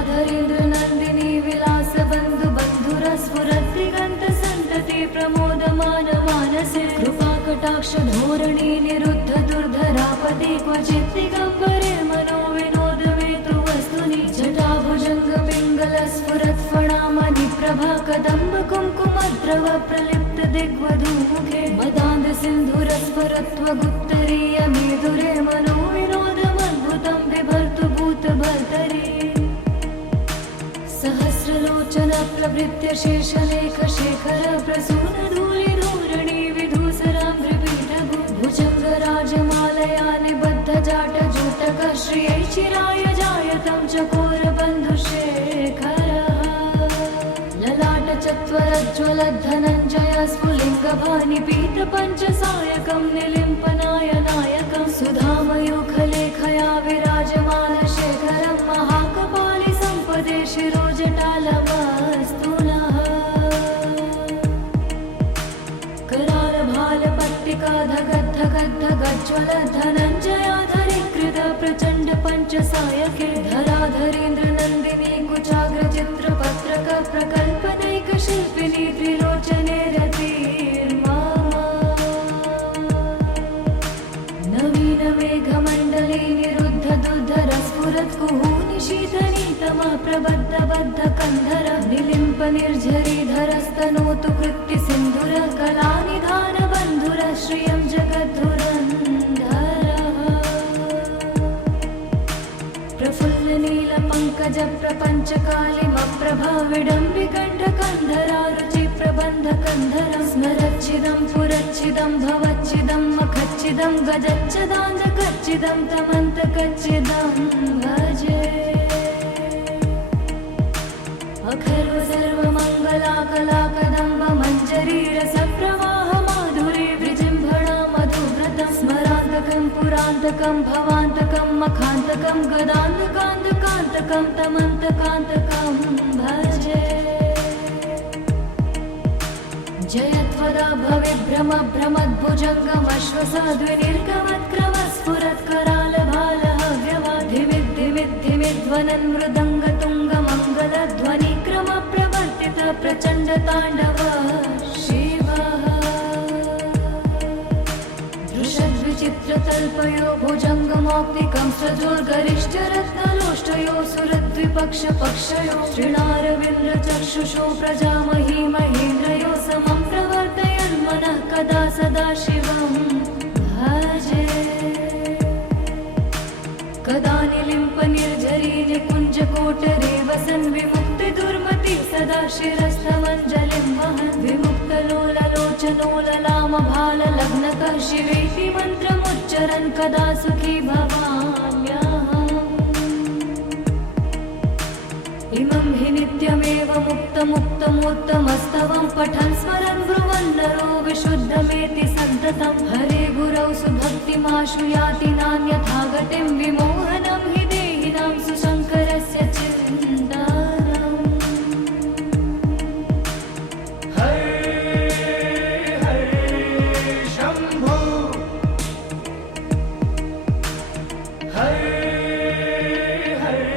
धराधरेन्द्रनन्दिनी विलासबन्धुबन्धुरस्फुरद्दिगन्तसन्तति प्रमोदमान मानसे कृपाकटाक्षधोरणी निरुद्ध दुर्धरापदे क्वचित् दिगम्बरे मनो विनोदमेतु वस्तुनि जटाभुजङ्गपिङ्गलस्फुरत्फणामणिप्रभा कदम्ब कुङ्कुमद्रव प्रलिप्त दिग्वधूमुखे मदान्दसिन्धुरस्फुरत्वगुप्तरीय मेधुरे मनो विनोदमद्भुतं बिभर्तु भूतभर्तरि सहस्रलोचन प्रभृत्य शेषलेखशेखर प्रसूनधूलिधूरणि विधूसराङ्घ्रिपीठभु भुजङ्गराजमालया निबद्धजाटजूटक श्रियै चिराय जायतं चकोरबन्धुशेखरः ललाटचत्वरज्ज्वलद्धनञ्जय स्फुलिङ्गभानिपीठपञ्चसायकं निलिम्पनाय नायकं सुधामयूखलेखया विराजमानशेखरं महाकपालि सम्पदे शिरोजटालमस्तु नः करालभालपट्टिका धगद्धगद्धगज्ज्वल धनञ्जयाधरीकृत प्रचण्ड पञ्चसायके धराधरेन्द्रनन्दिनी कुचाग्रचित्रपत्रक प्रकल्पनैकशिल्पिनी त्रिलोचने रतिर्मा नवीन मेघमण्डले निरुद्ध दुर्धरस्फुरत्कुहूनि शीतनीतमा प्रबद्धबद्ध कन्धर निलिम्प निर्झरीधरस्तनोतु कृत्ति सिन्धुर कलानिधान बन्धुर श्रियं जगद्धुरन्धरः प्रफुल्ल नील पङ्कज प्रपञ्चकालिमप्रभा विडम्बिकण्ठकन्धरा रुचि प्रबन्ध कन्धरं स्मरच्छिदं पुरच्छिदं भवच्छिदं मखच्छिदं गजच्छदान्धकच्छिदं तमन्तकच्छिदं भजे अखर्व सर्वमङ्गलाकलाकदम्ब मञ्जरी रसप्रवाह माधुरी विजृम्भणा मधुव्रतं स्मरान्तकं पुरान्तकं भवान्तकं मखान्तकं गदान्तकान्तकान्तकं तमन्तकान्तकं भजे जयत्वदा भविभ्रम भ्रमद्भुजङ्गमश्वसाद्विनिर्गमत्क्रमस्फुरत्करालभालः व्यवाधिमिद्धिमिद्धिमिध्वनन् मृदङ्गतुङ्गमङ्गलध्वनिक्रम प्रवर्तित प्रचण्डताण्डव शिवः दृशद्विचित्रतल्पयो भुजङ्गमौक्तिकं सजोर्गरिष्ठरत्नलोष्टयो सुरद्विपक्षपक्षयो श्रीणारविन्द्रचक्षुषो प्रजामही महेन्द्रयो समं प्रवर्तयन्मनः कदा सदा शिवं भजे कदा निलिम्प निर्झरी निकुञ्जकोटरे वसन् विमुक्तिदुर्मति सदा शिरस्थमञ्जलिं वहन् विमुक्तलोललोचनोललामभाललग्नकः शिवेति मन्त्रमुच्चरन् कदा सुखी भवाम्यहम् इमं हि नित्यमेव मुक्तमुक्तमोत्तमस्तवं पठन् स्मरन् ब्रुवन् नरो विशुद्धमेति सन्ततं हरे गुरौ सुभक्तिमाशु याति नान्यथा गतिं विमोहनं हि देहिनां सुशङ्करस्य चिन्तनम् हरे हरे शम्भो हरे हरे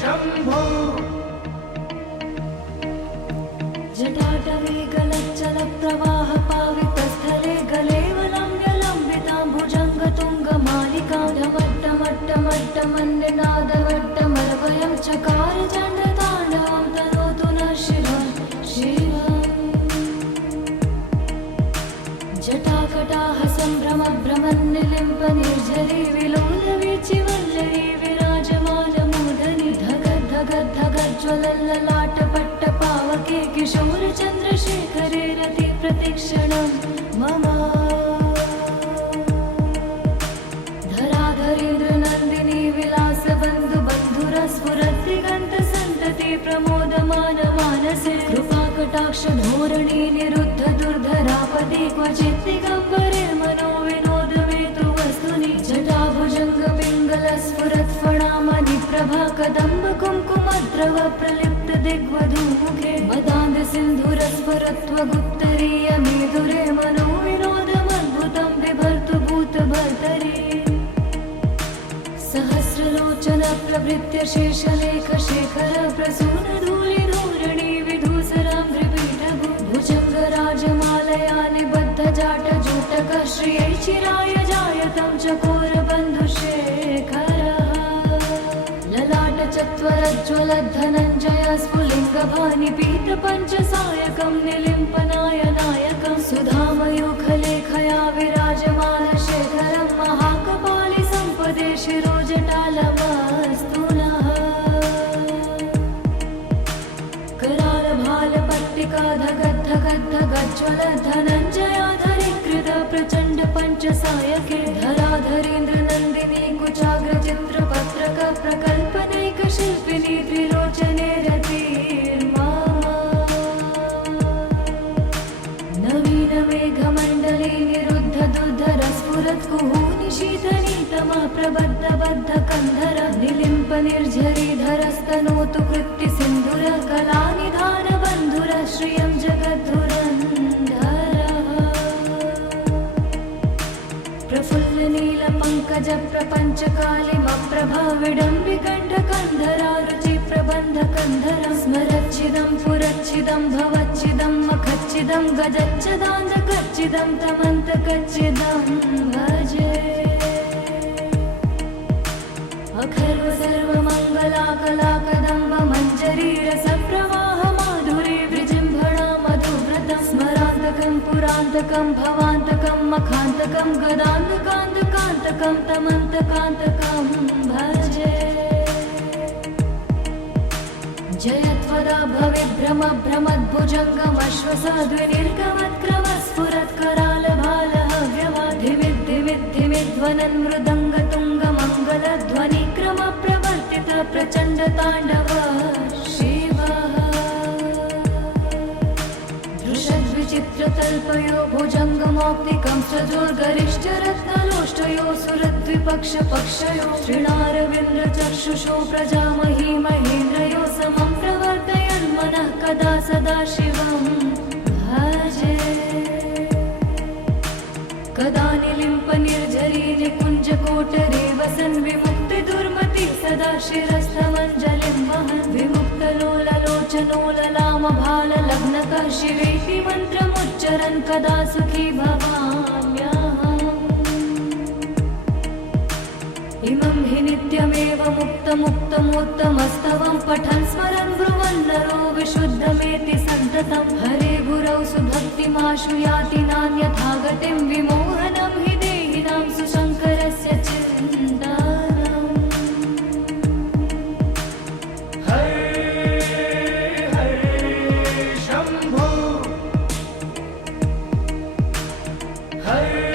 शम्भो जटाटवे गलच्चलप्रवाह पावितस्थले गलेवलम्ब्यलम्बितां भुजङ्गतुङ्गमालिकां ढमट्टमट्टमट्टमन्निनादवट्टमर्वयं चकार चण्डताण्डवं तनोतु नः शिवं शिवम् जटाकटाह सम्भ्रमभ्रमन्निलिम्प निर्झरी विलोलवीचिवल्लरी विराजमानमूर्धनि धगद्धगद्धगज्ज्वलल्ललाटपट्टपावके किशोरचन्द्रशेखरे रति प्रतिक्षणं मम धराधरेन्द्रनन्दिनी विलासबन्धुबन्धुरस्फुरद्दिगन्तसन्तति प्रमोदमान मानसे कृपाकटाक्षधोरणी निरुद्ध दुर्धरापदे क्वचित् दिगम्बरे मनो विनोदमेतु वस्तुनि जटाभुजङ्गपिङ्गलस्फुरत्फणामणिप्रभा कदम्ब कुङ्कुमद्रव प्रलिप्त दिग्वधूमुखे मदान्ध सिन्धुरस्वरत्वगुप्तरीय मेधुरे मनोविनोदमद्भुतं बिभर्तु भूतभर्तरि सहस्रलोचन प्रभृत्य शेषलेख शेखर प्रसूनधूलिधूरिणी विधूसरां त्रिपीठभू भुजङ्गराजमालया निबद्धजाट जूटक श्रियै चिराय जायतं चकोरबन्धुशेखरः ललाटचत्वरज्ज्वलद्धनञ्जय स्फुलिङ्गभानि पीतपञ्चसायकं निलिम्पनायनायकं सुधामयूखलेखया विराजमानशेखरं महाकपालि सम्पदे शिरोजटालमस्तु नः करालभालपट्टिकाधगद्धगद्धगज्ज्वलद्धनञ्जयाधरीकृत प्रचण्ड पञ्चसायके धराधरेन्द्र नन्दिनी कुचाग्रचित्रपत्रक प्रकल्पनैकशिल्पिनी त्रिलोचने रतिर्मा नवीनमेघमण्डले निरुद्ध दुर्धरस्फुरत्कुहूनि शीतनीतमा प्रबद्धबद्धकन्धर निलिम्प निर्झरीधरस्तनोतु कृत्ति सिन्धुर कलानिधान बन्धुर श्रियं जगद्धुरन्धरः प्रफुल्ल नीलपङ्कज प्रपञ्चकालिमप्रभा विडम्बिकण्ठकन्धरा रुचि प्रबन्धकन्धरं स्मरच्छिदं पुरच्छिदं भवच्छिदं मखच्छिदं गजच्छदान्धकच्छिदं तमन्तकच्छिदं भजे अखर्व सर्वमङ्गलाकलाकदम्ब मञ्जरीरसप्रवाह माधुरी विजृम्भणा मधुव्रतं स्मरान्तकं पुरान्तकं भवान्तकं मखान्तकं गदान्तकान्तकान्तकं तमन्तकान्तकं भजे जयत्वदा भविभ्रमभ्रमद्भुजङ्गमश्वसाद्विनिर्गमत्करालभालहव्यवाधिमिद्धिमिद्धिमिध्वनन् मृदङ्गतुङ्गमङ्गलध्वनिक्रम प्रवर्तित प्रचण्डताण्डव शिवः दृशद्विचित्रतल्पयो भुजङ्गमौक्तिकं सजोर्गरिष्ठरत्नलोष्टयो सुरद्विपक्षपक्षयो श्रीणारविन्द्रचक्षुषो प्रजामही महेन्द्रयो समं प्रवर्तयन्मनः कदा सदा शिवं भजे कदा निलिम्प निर्झरी निकुञ्जकोटरे वसन् विमुक्तिदुर्मति सदा शिरस्थमञ्जलिं वहन् विमुक्तलोललोचनोललामभाललग्नकः शिवेति मन्त्रमुच्चरन् कदा सुखी भवाम्यहम् इमं हि नित्यमेव मुक्तमुक्तमोत्तमस्तवं पठन् स्मरन् ब्रुवन् नरो विशुद्धमेति सन्ततं हरे गुरौ सुभक्तिमाशु याति नान्यथा गतिं विमोहनं हि देहिनां सुशङ्करस्य चिन्तनम् हरे हरे शम्भो हरे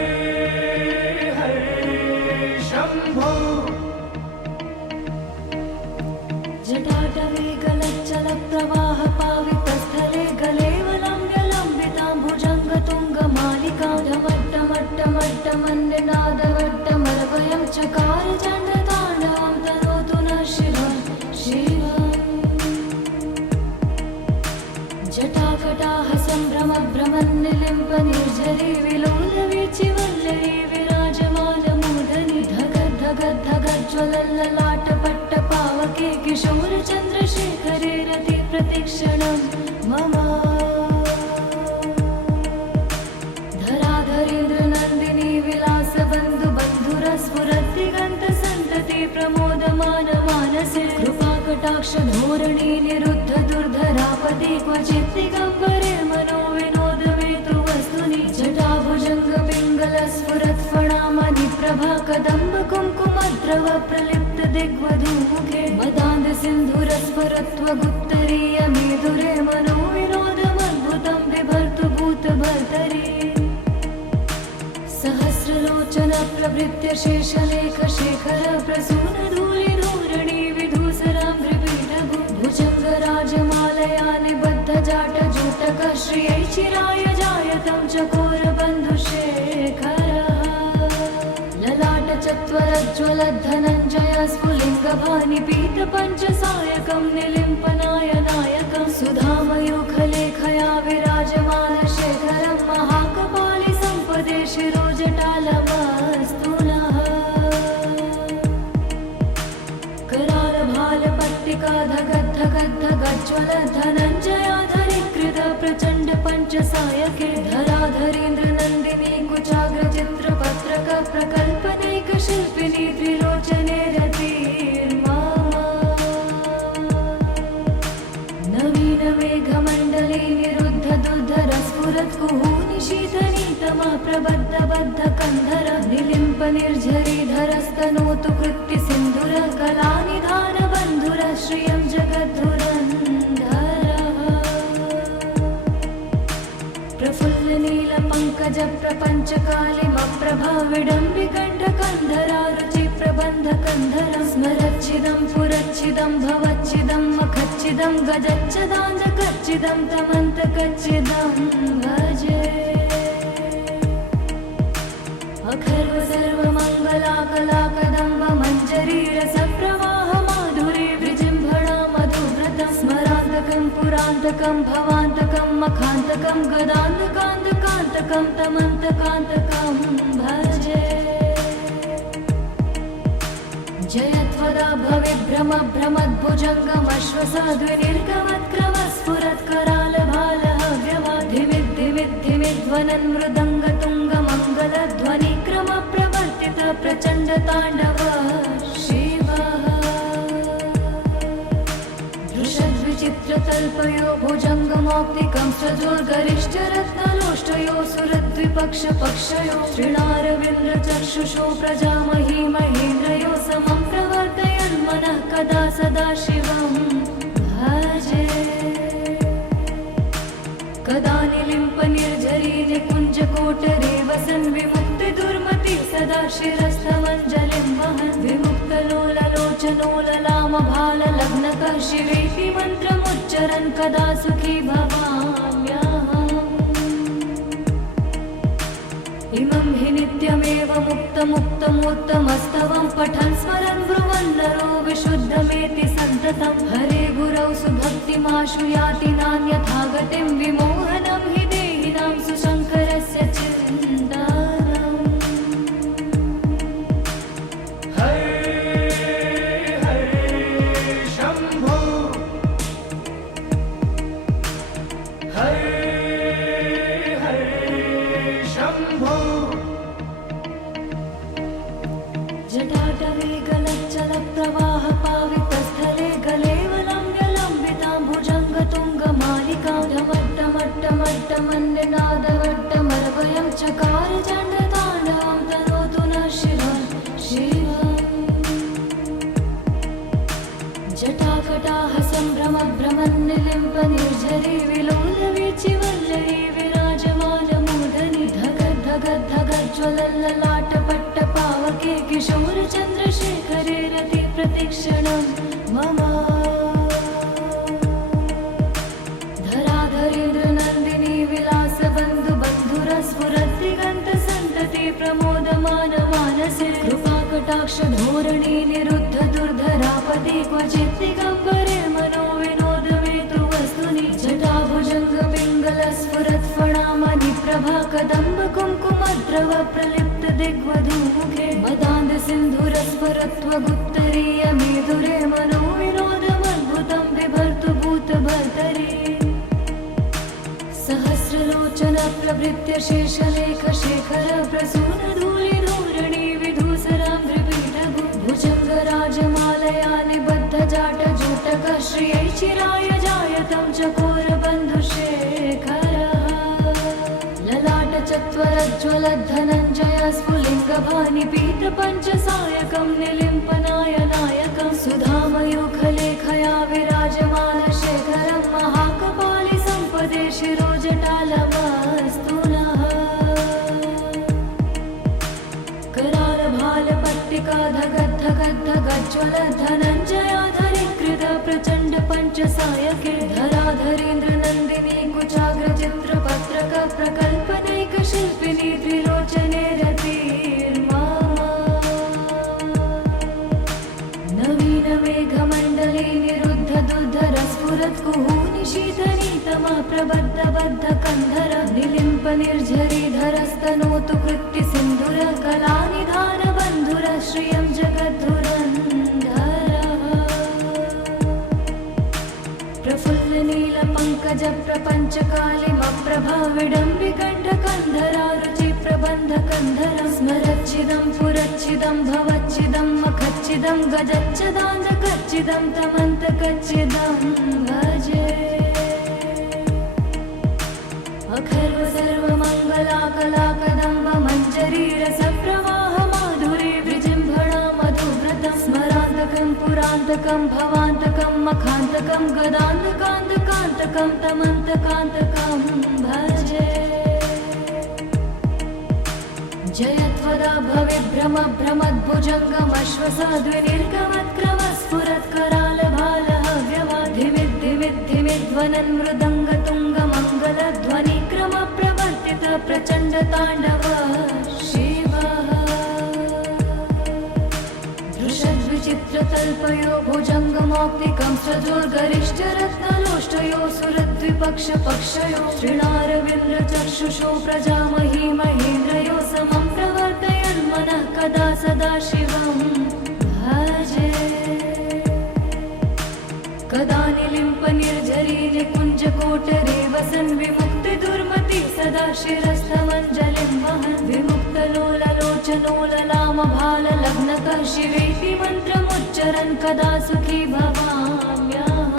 हरे शम्भो जटाटवे गलच्चलप्रवाह पावितस्थले गलेवलम्ब्यलम्बितां भुजङ्गतुङ्गमालिकां ढमट्टमट्टमट्टमन्निनादवट्टमरवयं चकार चण्डताण्डवं तनोतु नः शिवं शिवम् जटाकटाः सम्भ्रमभ्रमन्निलिम्प निर्झरी विलोलवीचिवल्लरी विराजमानमूर्धनि धगद्धगद्धगज्ज्वलल्ललाटपट्टपावके किशोरचन्द्रशेखरे रति प्रतिक्षणं मम धराधरेन्द्र नन्दिनी विलासबन्धु बन्धुरस्फुरद्दिगन्तसन्तति प्रमोदमान मानसे कृपाकटाक्ष धोरणी निरुद्ध दुर्धरापदे क्वचित् दिगम्बरे मनो विनोदमेतु वस्तुनि जटाभुजङ्ग पिङ्गलस्फुरत्फणामणि प्रभा कदम्ब कुङ्कुमद्रव प्रलिप्त दिग्वधूमुखे मदान्ध सिन्धुरस्फुरत्वगुप्तरीय मेधुरे मनो विनोदमद्भुतं बिभर्तु भूतभर्तरि सहस्रलोचन प्रभृत्य शेषलेख शेखर प्रसूनधूलिधूरिणी विधूसरां त्रिपीठभू भुजङ्गराजमालया निबद्धजाट जूटक श्रियै चिराय जायतं चकोरबन्धुशेखरः ललाटचत्वरज्ज्वलद्धनञ्जय स्फुलिङ्गभानि पीतपञ्चसायकं निलिम्पनायनायकम् सुधामयूखलेखया विराजमानशेखरं महाकपालि सम्पदे शिरोजटालमस्तु नः। करालभालपट्टिका धगद्धगद्धगज्ज्वल धनञ्जयाधरीकृत प्रचण्ड पञ्चसायके धराधरेन्द्र नन्दिनी कुचाग्रचित्रपत्रक प्रकल्पनैकशिल्पिनी त्रिलोचने रतिर्मा। नवीन मेघमण्डले निरुद्ध दुर्धर स्फुरत्कुहूनिशीतनीतमा प्रबद्ध बद्ध कन्धर निलिम्प निर्झरीधरस्तनोतु कृत्ति सिन्धुर कलानिधान बन्धुर श्रियं जगद्धुरन्धरः। प्रफुल्ल नील पङ्कज प्रपञ्च कालिमप्रभा विडम्बिकण्ठ कन्धरा रुचि प्रबन्ध कन्धर स्मरच्छिदं पुरच्छिदं भवच्छिदं मखच्छिदं गजच्छदान्धकच्छिदं तमन्तकच्छिदं भजे। अखर्व सर्वमङ्गला कला कदम्ब मञ्जरी रसप्रवाह माधुरी विजृम्भणा मधुव्रतं स्मरान्तकं पुरान्तकं भवान्तकं मखान्तकं गदान्तकान्तकान्तकं तमन्तकान्तकं भजे। जयत्वदा भविभ्रम भ्रमद्भुजङ्गमश्वसाद्विनिर्गमत्क्रमस्फुरत्करालभालहव्यवाधिमिद्धिमिद्धिमिध्वनन् मृदङ्गतुङ्गमङ्गलध्वनिक्रम प्रवर्तित प्रचण्ड ताण्डव शिवः। दृशद्विचित्रतल्पयो भुजङ्गमौक्तिकं सजोर्गरिष्ठरत्नलोष्टयो सुरद्विपक्षपक्षयो तृणारविन्द्रचक्षुषो प्रजामही महेन्द्रयो समं प्रवर्तयन् मनः कदा सदा शिवं भजे। कदा निलिम्प निर्झरी निकुञ्जकोटरे वसन् विमुक्तिदुर्मति सदा शिरस्थमञ्जलिं वहन् विमुक्तलोललोचनोललामभाललग्नकः शिवेति मन्त्रमुच्चरन् कदा सुखी भवाम्यहम्। इमं हि नित्यमेव मुक्तमुत्तमोत्तमस्तवं पठन् स्मरन् ब्रुवन् नरो विशुद्धमेति सन्ततं हरे गुरौ सुभक्तिमाशु याति नान्यथा गतिं विमोहनं हि देहिनां सुशङ्करस्य चिन्तनम्। हरे हरे शम्भो हरे हरे शम्भो। जटाटवे गलच्चलप्रवाह पावितस्थले गलेवलम्ब्यलम्बितां भुजङ्गतुङ्गमालिकां ढमट्टमट्टमट्टमन्निनादवट्टमर्वयं चकार चण्डताण्डवं तनोतु नः शिवं शिवम्। जटाकटाह सम्भ्रमभ्रमन्निलिम्प निर्झरी विलोलवीचिवल्लरी विराजमानमूर्धनि धगद्धगद्धगज्ज्वलल्ललाटपट्टपावके किशोरचन्द्रशेखरे रति प्रतिक्षणं मम। धराधरेन्द्र नन्दिनी विलासबन्धु बन्धुर स्फुरद्दिगन्तसन्तति प्रमोदमान मानसे कृपाकटाक्ष धोरणी निरुद्ध दुर्धरापति क्वचित् दिगम्बरे मनो विनोदमेतु वस्तुनि जटाभुजङ्ग पिङ्गल स्फुरत्फणामणि प्रभा कदम्ब कुङ्कुमद्रव प्रलिप्त दिग्वधूमुखे मदान्ध सिन्धुर स्फुरत्वगुप्तरीय मेदुरे मनो विनोदमद्भुतं बिभर्तु भूतभर्तरि। सहस्रलोचन प्रभृत्य शेषलेख शेखर प्रसून धूलिधूरणि विधूसराम्भ्रिपीठभु भुजङ्गराजमालया निबद्ध जाटजूटक श्रियै चिराय जायतं चकोरबन्धुशेखरः। ललाटचत्वरज्ज्वलद्धनञ्जय स्फुलिङ्गभानिपीतपञ्चसायकं निलिम्पनायनायकं सुधामयूखलेखया विराजमानशेखरं महाकपालि सम्पदे शिरोजटालमस्तु नः। करालभालपट्टिका धगद्धगद्धगज्ज्वल धनञ्जयाधरीकृत प्रचण्ड पञ्चसायके धराधरेन्द्र नन्दिनी कुचाग्रचित्रपत्रक प्रकल्पनैकशिल्पिनी त्रिलोचने रतिर्मा। नवीन मेघमण्डले निरुद्ध दुर्धर स्फुरत्कुहूनिशीत प्रबद्धबद्धकन्धर निलिम्प निर्झरीधरस्तनोतु कृत्ति सिन्धुर कलानिधान बन्धुर श्रियं जगद्धुरन्धरः प्रफुल्ल नीलपङ्कज प्रपञ्चकालिमप्रभा विडम्बिकण्ठकन्धरा रुचि प्रबन्धकन्धरं स्मरच्चिदं पुरच्चिदं भवच्चिदं मखच्चिदं गजच्चिदान्धकच्चिदं तमन्तकच्चिदं भजे अखर्व सर्वमङ्गलाकलाकदम्ब मञ्जरीरसप्रवाह माधुरी विजृम्भणा मधुव्रतं स्मरान्तकं पुरान्तकं भवान्तकं मखान्तकं गदान्तकान्तकान्तकं तमन्तकान्तकं भजे जयत्वदा भविभ्रम भ्रमद्भुजङ्गमश्वसाद्विनिर्गमत्करालभालहव्यवाधिमिद्धिमिद्धिमिध्वनन् मृदङ्गतुङ्गमङ्गलध्वनिक्रम प्रवर्तित प्रचण्डताण्डव शिवः दृशद्विचित्रतल्पयो भुजङ्गमौक्तिकं सजोर्गरिष्ठरत्नलोष्टयो सुरद्विपक्षपक्षयो श्रीणारविन्द्रचक्षुषो प्रजामही महेन्द्रयो समं प्रवर्तयन्मनः कदा सदा शिवं भजे कदा निलिम्प निर्झरी निकुञ्जकोटरे वसन् विमुक्तिदुर्मति सदा शिरस्थमञ्जलिं वहन् विमुक्तलोललोचनोललामभाललग्नकः शिवेति मन्त्रमुच्चरन् कदा सुखी भवाम्यहम्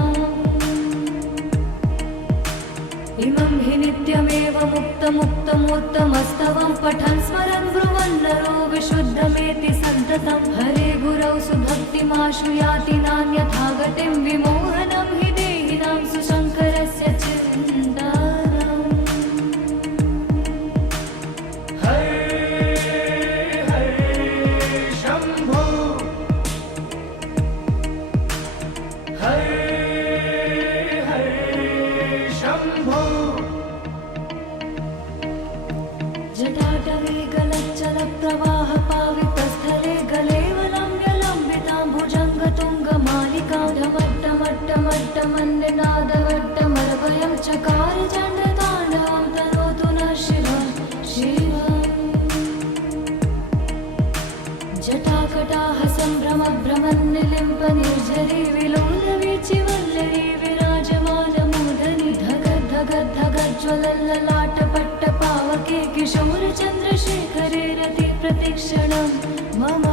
इमं हि नित्यमेव मुक्तमुक्तमोत्तमस्तवं पठन् स्मरन् ब्रुवन् नरो विशुद्धमेति सन्ततं हरे गुरौ सुभक्तिमाशु याति नान्यथा गतिं विमोहनं हि देहिनां सुशङ्करस्य चिन्तनम् हरे हरे शम्भो हरे हरे शम्भो जटाटवे गलच्चलप्रवाह पावितस्थले गलेवलम्ब्यलम्बितां भुजङ्गतुङ्गमालिकां ढमट्टमट्टमट्टमन्निनादवट्टमरवयं चकार चण्डताण्डवं तनोतु नः शिवं शिवम् जटाकटाह सम्भ्रमभ्रमन्निलिम्प निर्झरी विलोलवीचिवल्लरी विराजमानमूर्धनि धगद्धगद्धगज्ज्वलल्ललाटपट्टपावके किशोरचन्द्रशेखरे रति प्रतिक्षणं मम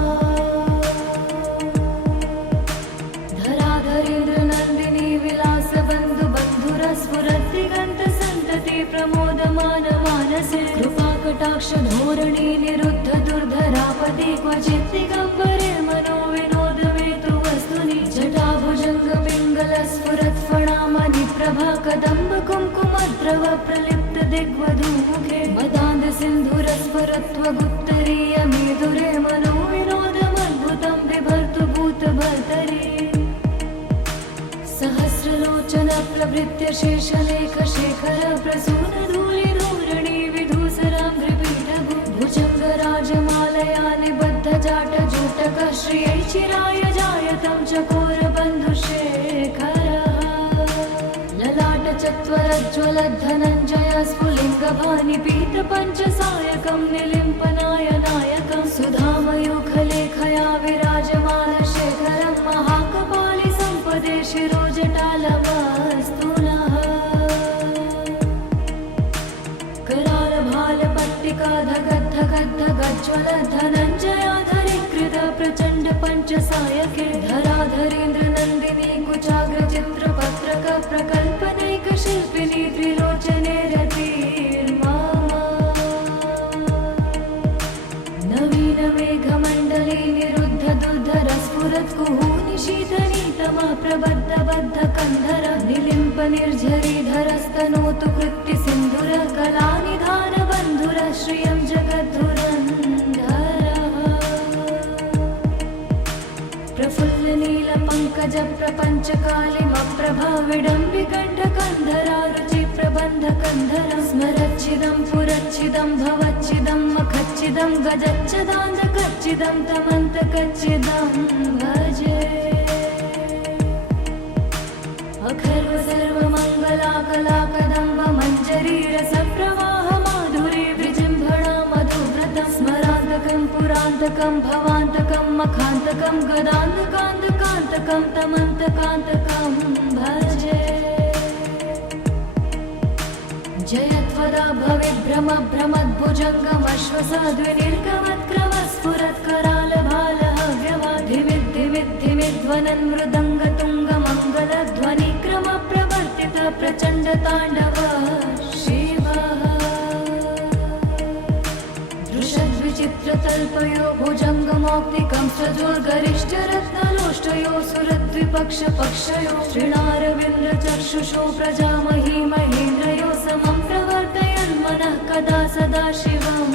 धराधरेन्द्रनन्दिनी विलासबन्धुबन्धुरस्फुरद्दिगन्तसन्तति प्रमोदमानमानसे कृपाकटाक्षधोरणी निरुद्ध दुर्धरापदि क्वचित् दिगम्बरे मनो विनोदमेतु वस्तुनि जटाभुजङ्गपिङ्गलस्फुरत्फणामणिप्रभा कदम्ब कुङ्कुमद्रव प्रलिप्त दिग्वधूमुखे मदान्धसिन्धुरस्फुरत्वगुत्तरीयमेधुरे मनो विनोदमद्भुतं बिभर्तु भूतभर्तरि सहस्रलोचन प्रभृत्य शेषलेखशेखर प्रसूनधूलिधूरणि विधूसराङ्घ्रिपीठभु भुजङ्गराजमालया निबद्धजाटजूटकः श्रियै चिराय जायतं चकोरबन्धुशेखरः ललाटचत्वरज्ज्वलद्धनञ्जय स्फुलिङ्गभानिपीतपञ्चसायकं निलिम्पनायनायकं सुधामयूखलेखया विराजमानशेखरं महाकपालि सम्पदे शिरोजटालमस्तु नः करालभालपट्टिका धगद्धगद्धगज्ज्वलधनञ्जयाधरीकृत प्रचण्ड पञ्चसायके धराधरेन्द्रनन्दिनी कुचाग्रचित्रपत्रक प्रकल्पनैकशिल्पिनी त्रिलोचने रतिर्मा नवीनमेघमण्डली निरुद्ध दुर्धरस्फुरत्कुहूनि शीतनीतमा प्रबद्धबद्धकन्धर निलिम्प निर्झरीधरस्तनोतु कृत्ति सिन्धुर कलानिधान बन्धुर श्रियं जगद्धुरन्धरः प्रफुल्ल नीलपङ्कज प्रपञ्चकालिमप्रभा विडम्बिकण्ठकन्धरा रुचि प्रबन्धकन्धरं स्मरच्चिदं पुरच्चिदं भवच्चिदं मखच्चिदं गजच्चिदान्धकच्चिदं तमन्तकच्चिदं भजे अखर्व सर्वमङ्गलाकलाकदम्ब मञ्जरी रसप्रवाह माधुरी विजृम्भणा मधुव्रतं स्मरान्तकं पुरान्तकं भवान्तकं मखान्तकं गदान्तकान्तकान्तकं तमन्तकान्तकं भजे जयत्वदा भवेद्भ्रमद्भ्रमद्भुजङ्गमश्वसाद्विनिर्गमत्क्रमस्फुरत्करालभालः मृदङ्गतुङ्गमङ्गलध्वनिक्रमप्रवर्तित प्रचण्डताण्डव शिवः दृशद्विचित्रतल्पयो भुजङ्गमौक्तिकं सजोर्गरिष्ठरत्नलोष्टयो सुरद्विपक्षपक्षयो श्रीणारविन्द्रचक्षुषो प्रजामही महेन्द्रयो समं प्रवर्तयन् मनः कदा सदा शिवं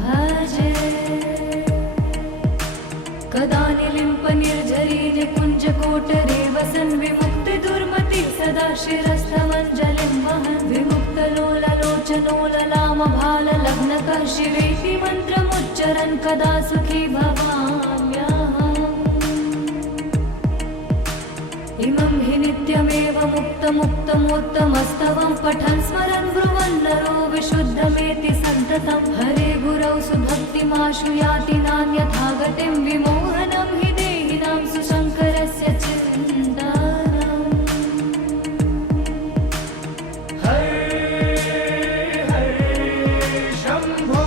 भजे कदा निलिम्पनिर्झरी निकुञ्जकोटरे वसन् विमुक्तिदुर्मति सदा शिरस्थमञ्जलिं वहन् विमुक्तलोललोचनो ललामभाललग्नकः शिवेति मन्त्रमुच्चरन् कदा सुखी भवाम्यहम् इमं हि नित्यमेव मुक्तमुक्तमोत्तमस्तवं पठन् स्मरन् ब्रुवन् नरो विशुद्धमेति सन्ततं हरे गुरौ सुभक्तिमाशु याति नान्यथा गतिं विमोहनं हि देहिनां सुशङ्करस्य चिन्तनम् हरे हरे शम्भो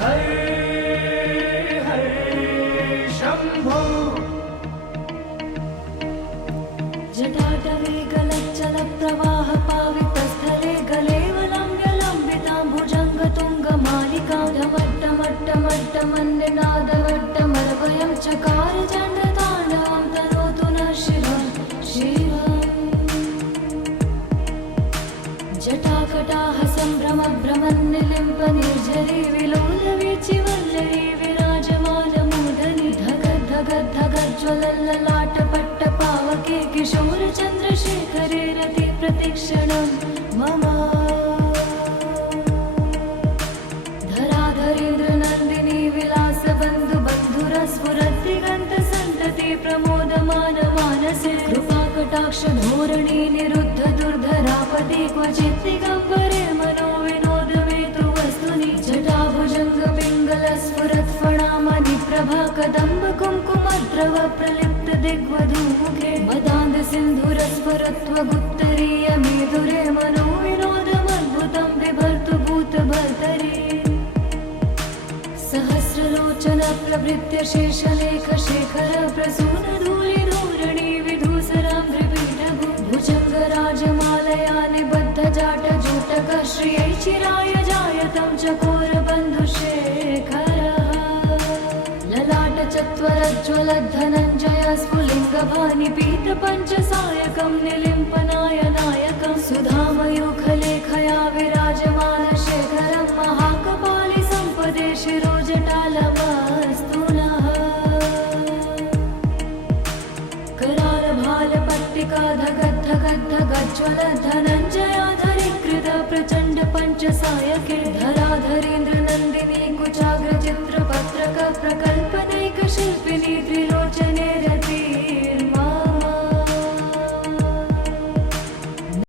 हरे हरे शम्भो जटाटवे गलच्चलप्रवाह पावितस्थले गलेवलम्ब्यलम्बितां भुजङ्गतुङ्गमालिकां ढमट्टमट्टमट्टमन्निनादवट्टमर्वयं चकार चण्डताण्डवं तनोतु नः शिवं शिवम् जटाकटाः सम्भ्रमभ्रमन्निलिम्पनिर्झरी विलोलवीचिवल्लरी विराजमानमूर्धनि धगद्धगद्धगज्ज्वलल्ललाटपट्टपावके किशोरचन्द्रशेखरे रति प्रतिक्षणं मम धराधरेन्द्रनन्दिनी विलासबन्धुबन्धुरस्फुरद्दिगन्तसन्तति प्रमोदमानमानसे कृपाकटाक्षधोरणी निरुद्ध दुर्धरापति क्वचित् दिगम्बरे मनो विनोदमेतु वस्तुनि जटाभुजङ्गपिङ्गलस्फुरत्फणामणि प्रभा कदम्ब कुङ्कुमद्रव प्रलिप्त दिग्वधूमुखे मदान्ध सिन्धुरस्फुरत्वगुत्तरीय मेधुरे मनो विनोदमद्भुतं बिभर्तु भूतभर्तरि सहस्रलोचन प्रभृत्य शेषलेख शेखर प्रसून धूलिधूरणि विधूसराङ्घ्रिपीठभु भुजङ्गराजमालया निबद्ध जाटजूटक श्रियै चिराय जायतं चकोरबन्धुशेखरः ललाटचत्वरज्ज्वलद्धनञ्जय स्फुलिङ्गभानिपीतपञ्चसायकं निलिम्पनाय नायकं सुधामयूखलेखया विराजमान शेखरं महाकपालि सम्पदे शिरोजटालमस्तु नः करालभालपट्टिका धगद्धगद्धगज्ज्वलद्धनञ्जयाधरीकृत प्रचण्ड पञ्चसायके